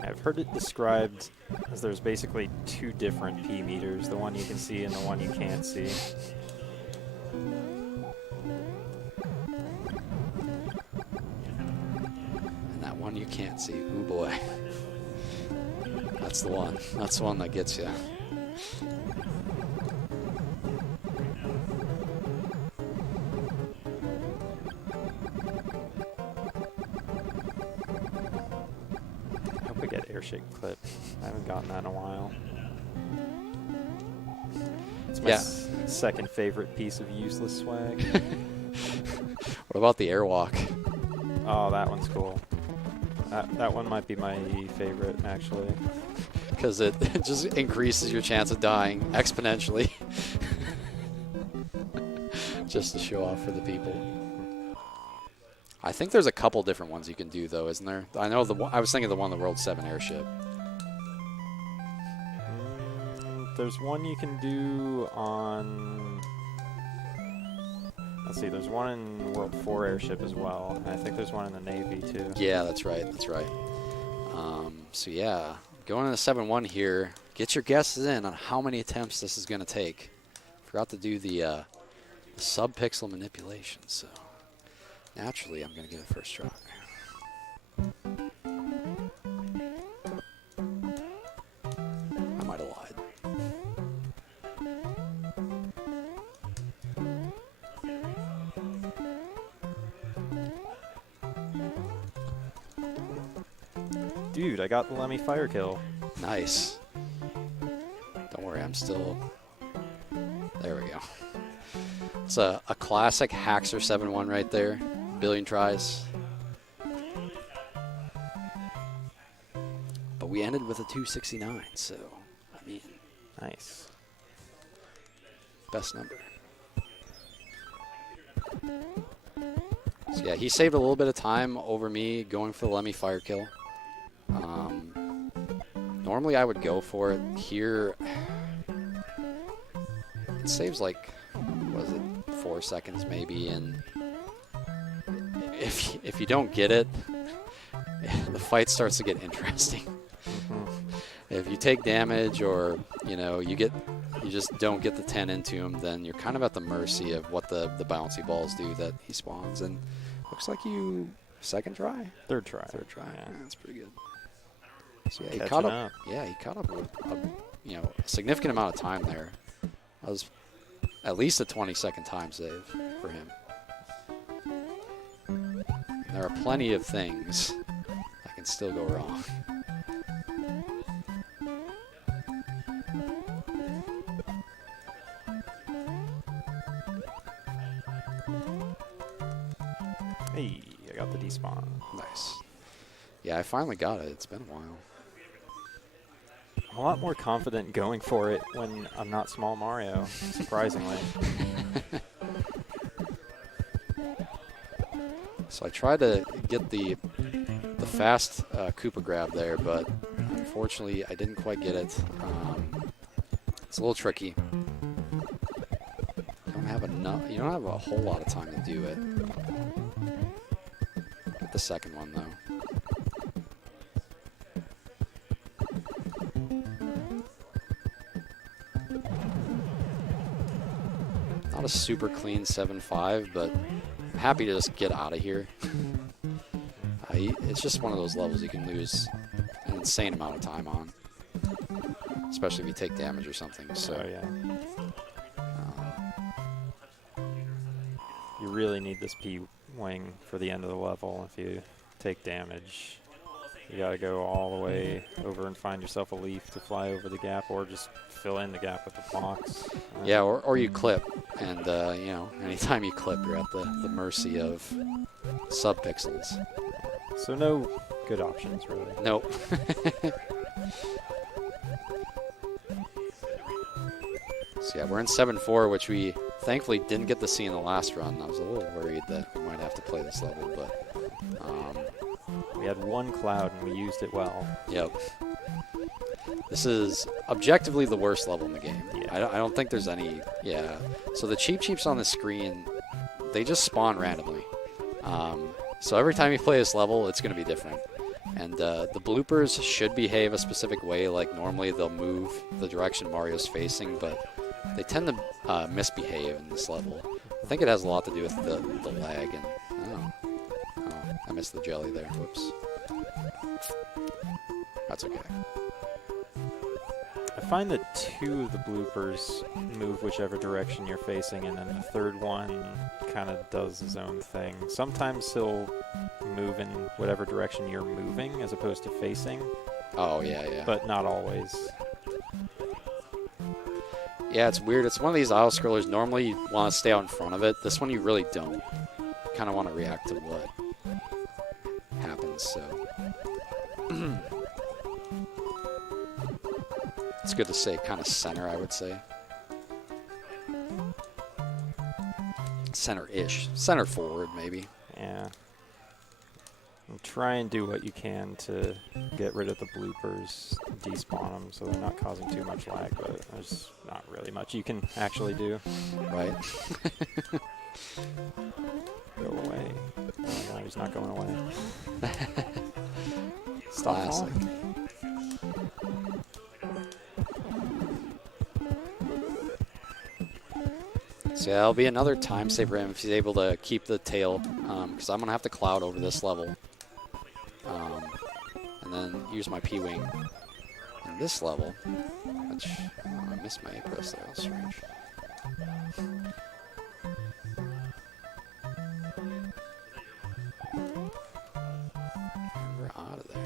I've heard it described as there's basically 2 different P meters, the one you can see and the one you can't see. And that one you can't see, ooh boy. That's the one. That's the one that gets you. I hope I get airshake clip. I haven't gotten that in a while. It's my second favorite piece of useless swag. What about the airwalk? Oh, that one's cool. That one might be my favorite, actually. Because it just increases your chance of dying exponentially. Just to show off for the people. I think there's a couple different ones you can do, though, isn't there? I know I was thinking the one, the World 7 airship. There's one you can do on... Let's see, there's one in World 4 airship as well. And I think there's one in the Navy, too. Yeah, that's right. That's right. So, yeah, going into 7-1 here. Get your guesses in on how many attempts this is going to take. Forgot to do the sub-pixel manipulation, so naturally I'm going to get it first try. I might have lied. Dude, I got the Lemmy fire kill. Nice. Don't worry, I'm still... There we go. It's a classic TheHaxor 7-1 right there. Billion tries. But we ended with a 269, so, I mean... Nice. Best number. So yeah, he saved a little bit of time over me going for the Lemmy fire kill. Normally I would go for it. Here, it saves like, what is it, 4 seconds maybe, and if you don't get it, the fight starts to get interesting. If you take damage or, you know, you just don't get the 10 into him, then you're kind of at the mercy of what the bouncy balls do that he spawns. And looks like you second try? Third try. Third try. Yeah. Yeah, that's pretty good. So yeah, he Catching caught up. up. Yeah, he caught up with a significant amount of time there. That was at least a 20-second time save for him. There are plenty of things that can still go wrong. Hey, I got the despawn. Nice. Yeah, I finally got it. It's been a while. I'm a lot more confident going for it when I'm not Small Mario, surprisingly. So I tried to get the fast Koopa grab there, but unfortunately I didn't quite get it. It's a little tricky. Don't have enough. You don't have a whole lot of time to do it. Get the second one though. Not a super clean 7.5, but I'm happy to just get out of here. It's just one of those levels you can lose an insane amount of time on, especially if you take damage or something. So Oh, yeah. You really need this P-wing for the end of the level. If you take damage, you got to go all the way over and find yourself a leaf to fly over the gap, or just fill in the gap with the blocks. yeah, or you clip, and you know, anytime you clip, you're at the mercy of subpixels. So no good options, really. Nope. So yeah, we're in 7.4, which we thankfully didn't get to see in the last run. I was a little worried that we might have to play this level, but We had one cloud and we used it well. yep. This is objectively the worst level in the game. Yeah. I don't think there's any. Yeah. So the cheeps on the screen, they just spawn randomly. So every time you play this level, it's going to be different. And the bloopers should behave a specific way. Like normally they'll move the direction Mario's facing, but they tend to misbehave in this level. I think it has a lot to do with the lag. And oh, I missed the jelly there. Whoops. That's okay. I find that two of the bloopers move whichever direction you're facing, and then the third one kind of does his own thing. Sometimes he'll move in whatever direction you're moving as opposed to facing, Oh, yeah, yeah. but not always. Yeah, it's weird. It's one of these aisle scrollers. Normally you want to stay out in front of it. This one you really don't. Kind of want to react to what happens, so. It's good to say kind of center, I would say. Center-ish. Center forward, maybe. Yeah. And try and do what you can to get rid of the bloopers, despawn them so they're not causing too much lag, but there's not really much you can actually do. Right? Go away. Oh no, he's not going away. Stop Classic. falling. So yeah, that'll be another time save for him if he's able to keep the tail, because I'm going to have to cloud over this level. And then use my P-Wing in this level, which I missed my A press there, that's strange. And we're out of there.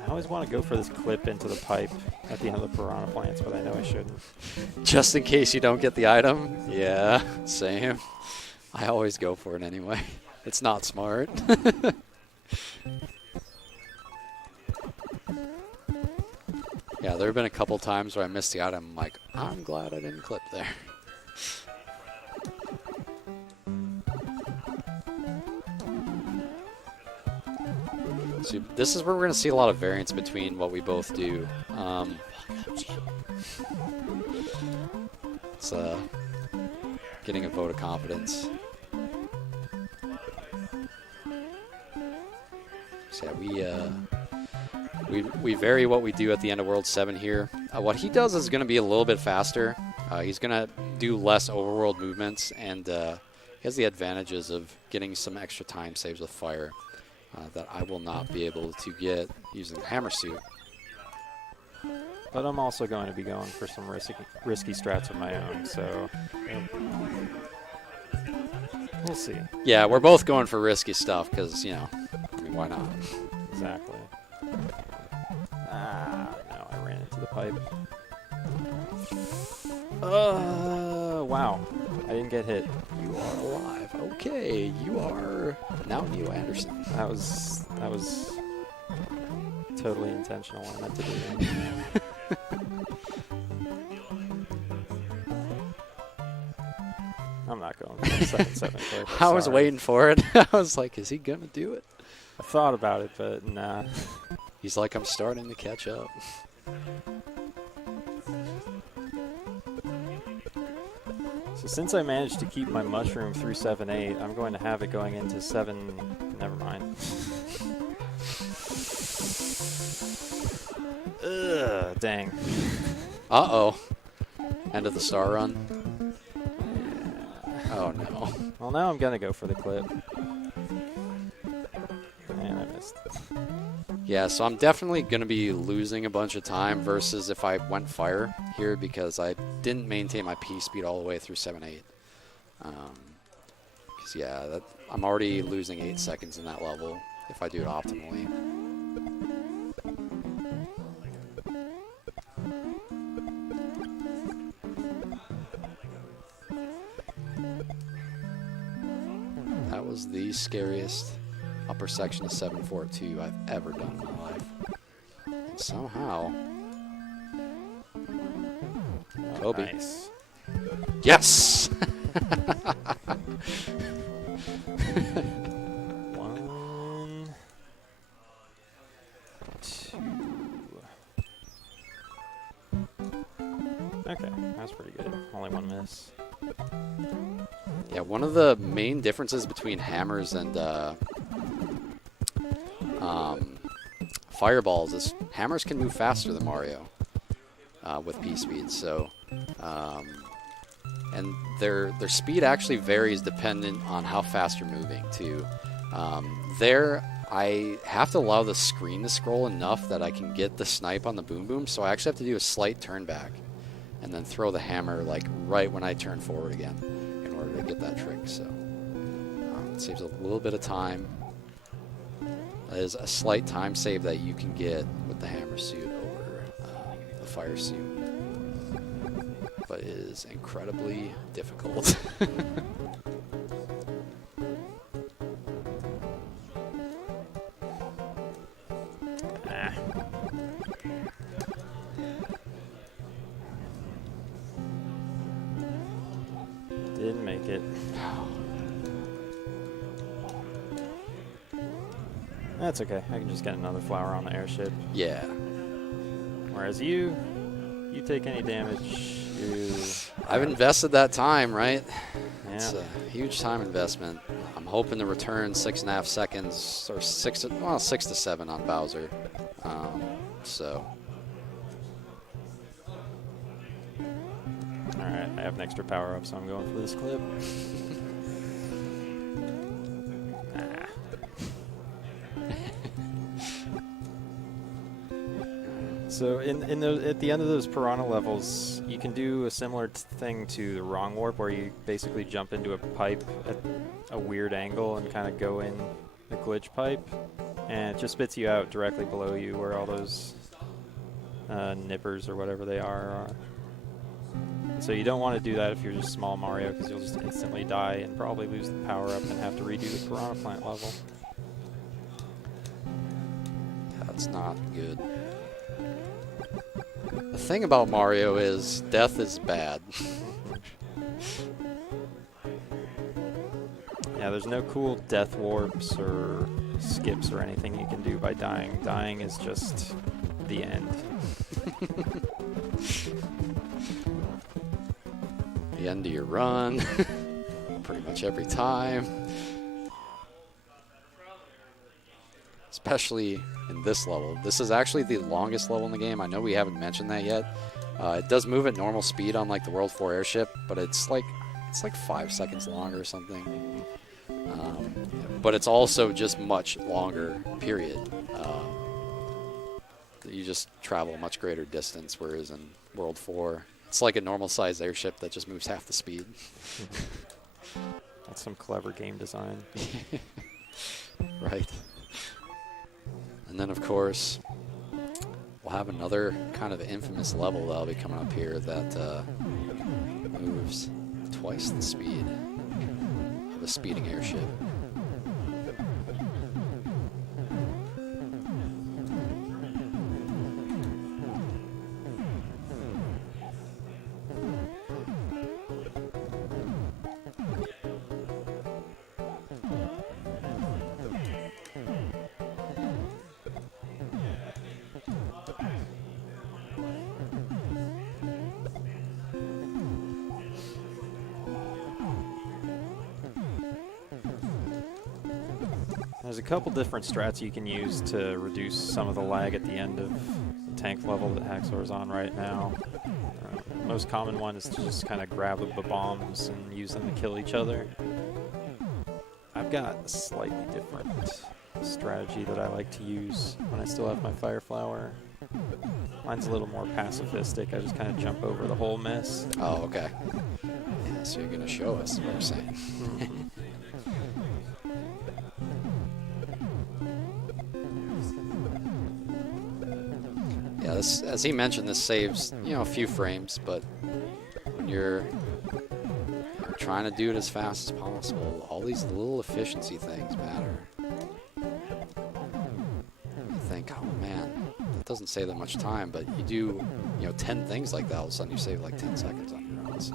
I always want to go for this clip into the pipe at the end of the piranha plants, but I know I shouldn't. Just in case you don't get the item? Yeah, same. I always go for it anyway. It's not smart. Yeah, there have been a couple times where I missed the item. I'm like, I'm glad I didn't clip there. So this is where we're going to see a lot of variance between what we both do. It's getting a vote of confidence. So yeah, we vary what we do at the end of World 7 here. What he does is going to be a little bit faster. He's going to do less overworld movements, and he has the advantages of getting some extra time saves with fire that I will not be able to get using the hammer suit. But I'm also going to be going for some risky strats of my own, so we'll see. Yeah, we're both going for risky stuff because, you know, I mean, why not? Exactly. Ah, no, I ran into the pipe. Wow. I didn't get hit. You are alive. Okay, you are now Neo Anderson. That was totally intentional. I meant to do that. I'm not going for the second 7 clip. I was Sorry. waiting for it. I was like, is he going to do it? I thought about it, but nah. He's like, I'm starting to catch up. So since I managed to keep my mushroom through 7-8, I'm going to have it going into 7... Never mind. Ugh, dang. Uh-oh. End of the star run. Oh, no. Well, now I'm going to go for the clip. And I missed. Yeah, so I'm definitely going to be losing a bunch of time versus if I went fire here because I didn't maintain my P speed all the way through 7-8. Because, yeah, I'm already losing 8 seconds in that level if I do it optimally. That was the scariest upper section of 742 I've ever done in my life. And somehow, Kobe. Nice. Yes! 1, 2. Okay, that's pretty good. Only 1 miss. Yeah, one of the main differences between hammers and fireballs is hammers can move faster than Mario with P speed. So, and their speed actually varies dependent on how fast you're moving too. There, I have to allow the screen to scroll enough that I can get the snipe on the boom boom. So I actually have to do a slight turn back and then throw the hammer like right when I turn forward again in order to get that trick. So it saves a little bit of time. That is a slight time save that you can get with the hammer suit over the fire suit, but it is incredibly difficult. Didn't make it. That's okay. I can just get another flower on the airship. Yeah. Whereas you take any damage, I've invested that time, right? It's Yeah. a huge time investment. I'm hoping to return 6.5 seconds or 6 to 7 on Bowser. So Alright, I have an extra power up, so I'm going for this clip. So at the end of those piranha levels, you can do a similar thing to the wrong warp, where you basically jump into a pipe at a weird angle and kind of go in the glitch pipe, and it just spits you out directly below you, where all those nippers or whatever they are. So you don't want to do that if you're just small Mario, because you'll just instantly die and probably lose the power up and have to redo the piranha plant level. that's not good. The thing about Mario is death is bad. Yeah, there's no cool death warps or skips or anything you can do by dying. Dying is just the end. The end of your run, pretty much every time. Especially in this level. This is actually the longest level in the game. I know we haven't mentioned that yet. It does move at normal speed on like the World 4 airship, but it's like 5 seconds longer or something. But it's also just much longer, period. You just travel a much greater distance, whereas in World 4, it's like a normal-sized airship that just moves half the speed. That's some clever game design. Right. And then, of course, we'll have another kind of infamous level that'll be coming up here that moves twice the speed of a speeding airship. There's a couple different strats you can use to reduce some of the lag at the end of the tank level that TheHaxor is on right now. Most common one is to just kind of grab the bombs and use them to kill each other. I've got a slightly different strategy that I like to use when I still have my fire flower. Mine's a little more pacifistic. I just kind of jump over the whole mess. Oh, okay. Yeah, so you're going to show us what you're saying. Yeah, this, as he mentioned, this saves, you know, a few frames, but when you're trying to do it as fast as possible, all these little efficiency things matter. You think, oh man, that doesn't save that much time, but you do, you know, 10 things like that, all of a sudden you save like 10 seconds on your runs.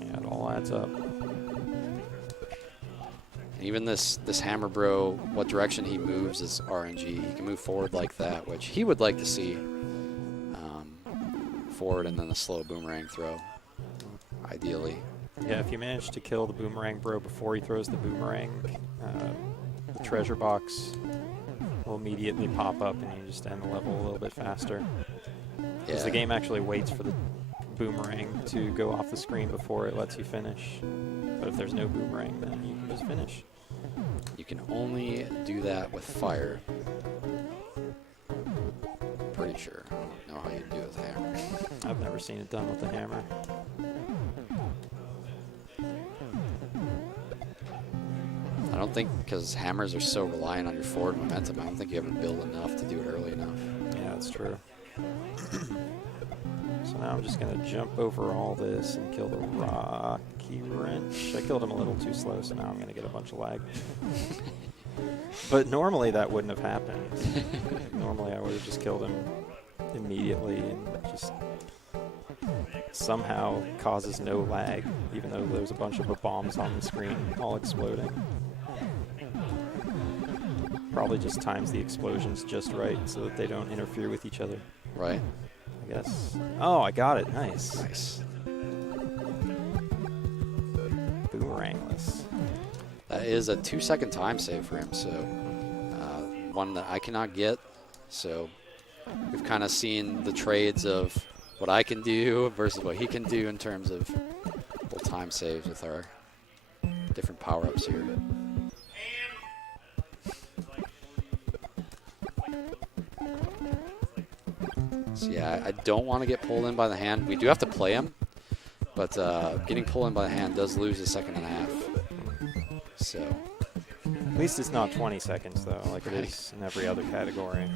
Yeah, it all adds up. And even this Hammer Bro, what direction he moves is RNG. He can move forward like that, which he would like to see. Forward and then a slow boomerang throw, ideally. Yeah, if you manage to kill the boomerang bro before he throws the boomerang, the treasure box will immediately pop up and you just end the level a little bit faster. Because the game actually waits for the boomerang to go off the screen before it lets you finish. But if there's no boomerang, then you can just finish. You can only do that with fire. Pretty sure. I don't know how you do it with hammer. I've never seen it done with the hammer. I don't think, because hammers are so reliant on your forward momentum, I don't think you have to build enough to do it early enough. Yeah, that's true. So now I'm just going to jump over all this and kill the rocky wrench. I killed him a little too slow, so now I'm going to get a bunch of lag. But normally that wouldn't have happened. Normally I would have just killed him immediately and just somehow causes no lag, even though there's a bunch of bombs on the screen all exploding. Probably just times the explosions just right so that they don't interfere with each other. Right. I guess. Oh, I got it. Nice. Nice. Boomerangless. That is a 2-second time save for him, so one that I cannot get. So we've kind of seen the trades of what I can do versus what he can do in terms of little time saves with our different power-ups here. So yeah, I don't want to get pulled in by the hand. We do have to play him, but getting pulled in by the hand does lose a second and a half. So at least it's not 20 seconds, though, like it is in every other category.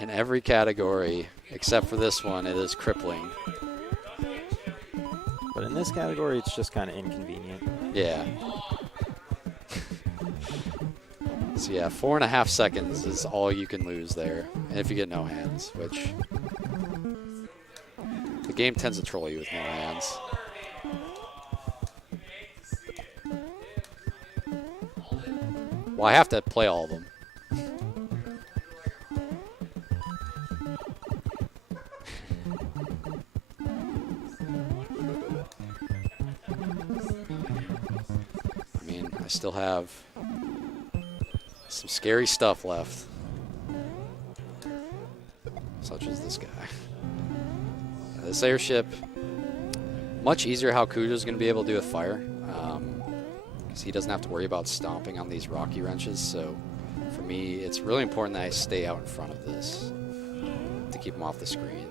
In every category, except for this one, it is crippling. But in this category, it's just kind of inconvenient. Yeah. So yeah, 4.5 seconds is all you can lose there, and if you get no hands, which the game tends to troll you with no hands. Well, I have to play all of them. I mean, I still have some scary stuff left, such as this guy. This airship, much easier how Cujo's going to be able to do with fire, because he doesn't have to worry about stomping on these rocky wrenches. So for me, it's really important that I stay out in front of this to keep him off the screen.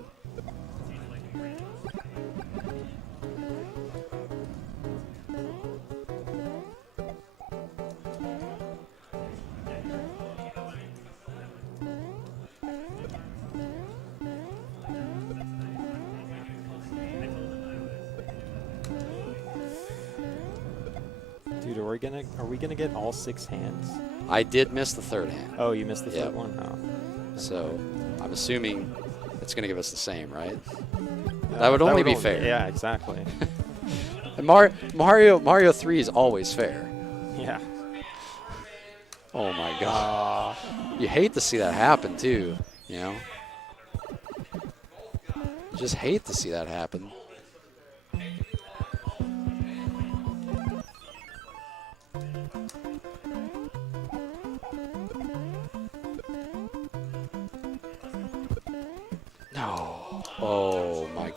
Dude, are we gonna get all 6 hands? I did miss the third hand. Oh, you missed the third one? Oh. So I'm assuming it's going to give us the same, right? That would only be fair. Yeah, exactly. And Mario 3 is always fair. Yeah. Oh my god. You hate to see that happen too, you know? You just hate to see that happen.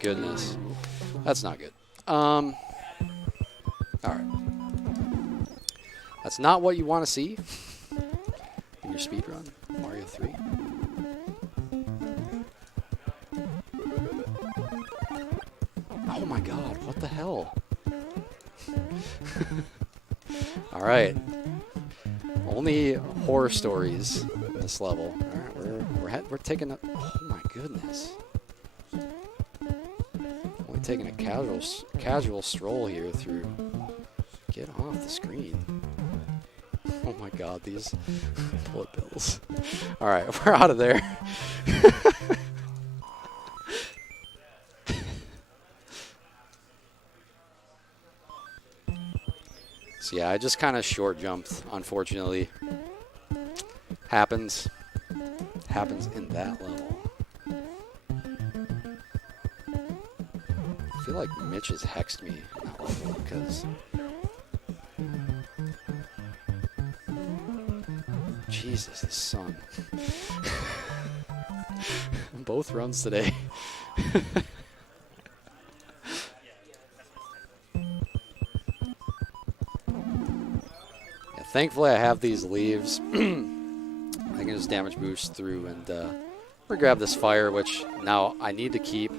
goodness. That's not good. All right. That's not what you want to see in your speedrun, Mario 3. Oh my god, what the hell? All right. Only horror stories in this level. All right, we're taking a... Oh my goodness. Only taking a casual stroll here through... Get off the screen. Oh my god, these bullet bills. All right, we're out of there. So yeah, I just kind of short jumped, unfortunately. Happens in that level. I feel like Mitch has hexed me in that level because... Jesus, the sun. Both runs today. Yeah, thankfully, I have these leaves. I can just damage boost through and we're gonna grab this fire, which now I need to keep.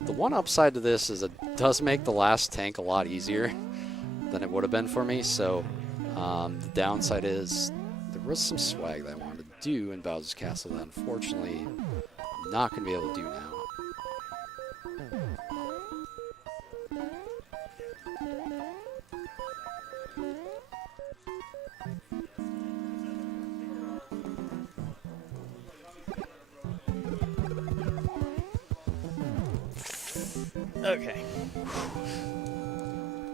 The one upside to this is it does make the last tank a lot easier than it would have been for me. So the downside is there was some swag that I wanted to do in Bowser's Castle that unfortunately I'm not going to be able to do now. Okay.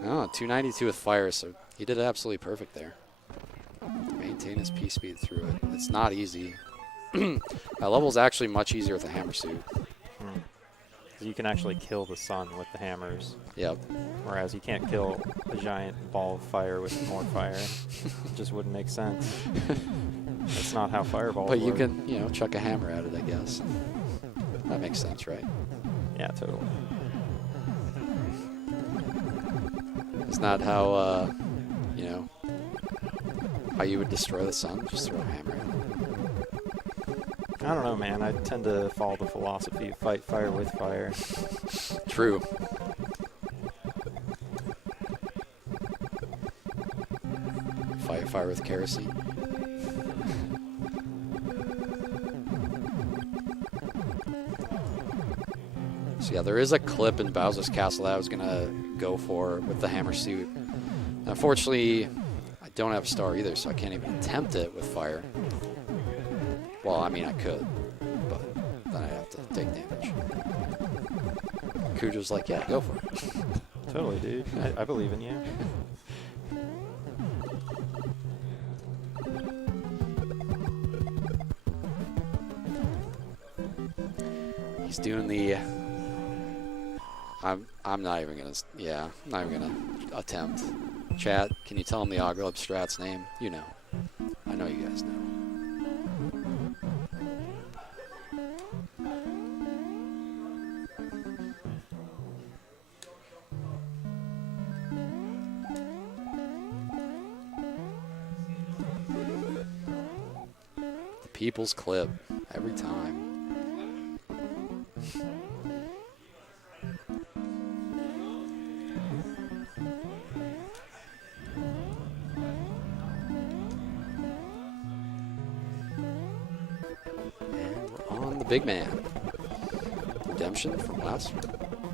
Oh, 292 with fire, so he did absolutely perfect there. Maintain his P-speed through it. It's not easy. That level's actually much easier with a hammer suit. You can actually kill the sun with the hammers. Yep. Whereas you can't kill a giant ball of fire with more fire. It just wouldn't make sense. That's not how fireballs But you work. can, you know, chuck a hammer at it, I guess. That makes sense, right? Yeah, totally. It's not how, you know, how you would destroy the sun. Just throw a hammer at it. I don't know, man. I tend to follow the philosophy of fight fire with fire. True. Fight fire with kerosene. So yeah, there is a clip in Bowser's Castle that I was gonna go for with the hammer suit. Unfortunately, I don't have a star either, so I can't even attempt it with fire. Well, I mean, I could, but then I'd have to take damage. Cujo's like, yeah, go for it. Totally, dude. I believe in you. He's doing the... I'm not even gonna... Yeah, I'm not even gonna attempt. Chat, can you tell him the Oglub Strat's name? You know. I know you guys know. The people's clip. Every time. Big man. Redemption from last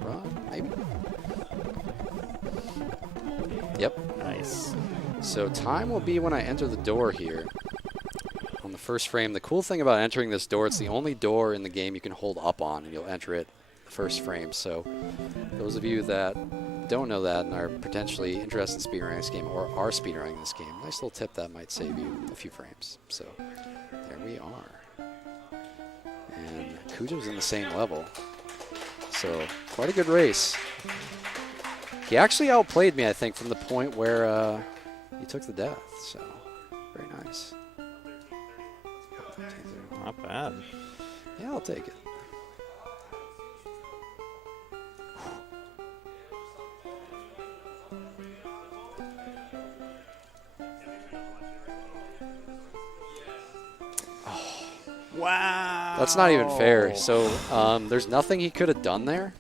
run, maybe? Yep. Nice. So time will be when I enter the door here on the first frame. The cool thing about entering this door, it's the only door in the game you can hold up on and you'll enter it the first frame. So those of you that don't know that and are potentially interested in speedrunning this game or are speedrunning this game, nice little tip that might save you a few frames. So there we are. And Cujo's in the same level. So, quite a good race. He actually outplayed me, I think, from the point where he took the death. So, very nice. Not bad. Yeah, I'll take it. Wow. That's not even fair. So there's nothing he could have done there.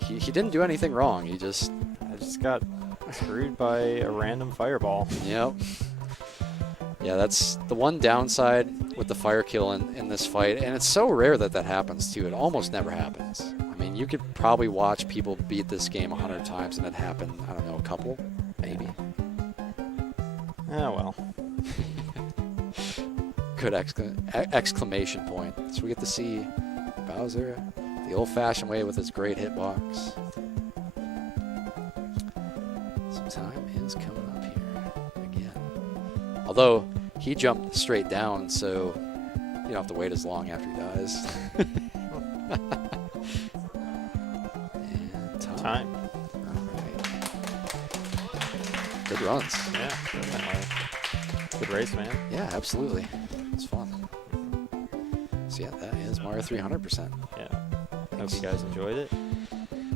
He didn't do anything wrong. He just... I just got screwed by a random fireball. Yep. Yeah, that's the one downside with the fire kill in this fight. And it's so rare that that happens, too. It almost never happens. I mean, you could probably watch people beat this game 100 times and it happened, I don't know, a couple, maybe. Oh, well. Good exclamation point. So we get to see Bowser the old-fashioned way with his great hitbox. Some time is coming up here again. Although he jumped straight down, so you don't have to wait as long after he dies. And Time. All right. Good runs. Yeah, definitely. Good race, man. Yeah, absolutely. It's fun. So yeah, that is Mario 300%. Yeah. Hope you guys enjoyed it.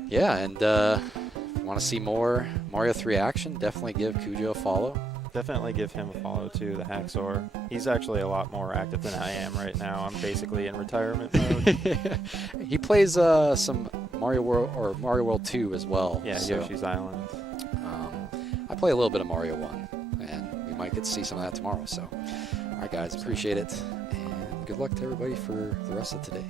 Yeah, and if you want to see more Mario 3 action, definitely give Cujo a follow. Definitely give him a follow too, TheHaxor. He's actually a lot more active than I am right now. I'm basically in retirement mode. He plays some Mario World or Mario World 2 as well. Yeah, so, Yoshi's Island. I play a little bit of Mario 1, and we might get to see some of that tomorrow. So, all right, guys, appreciate it, and good luck to everybody for the rest of today.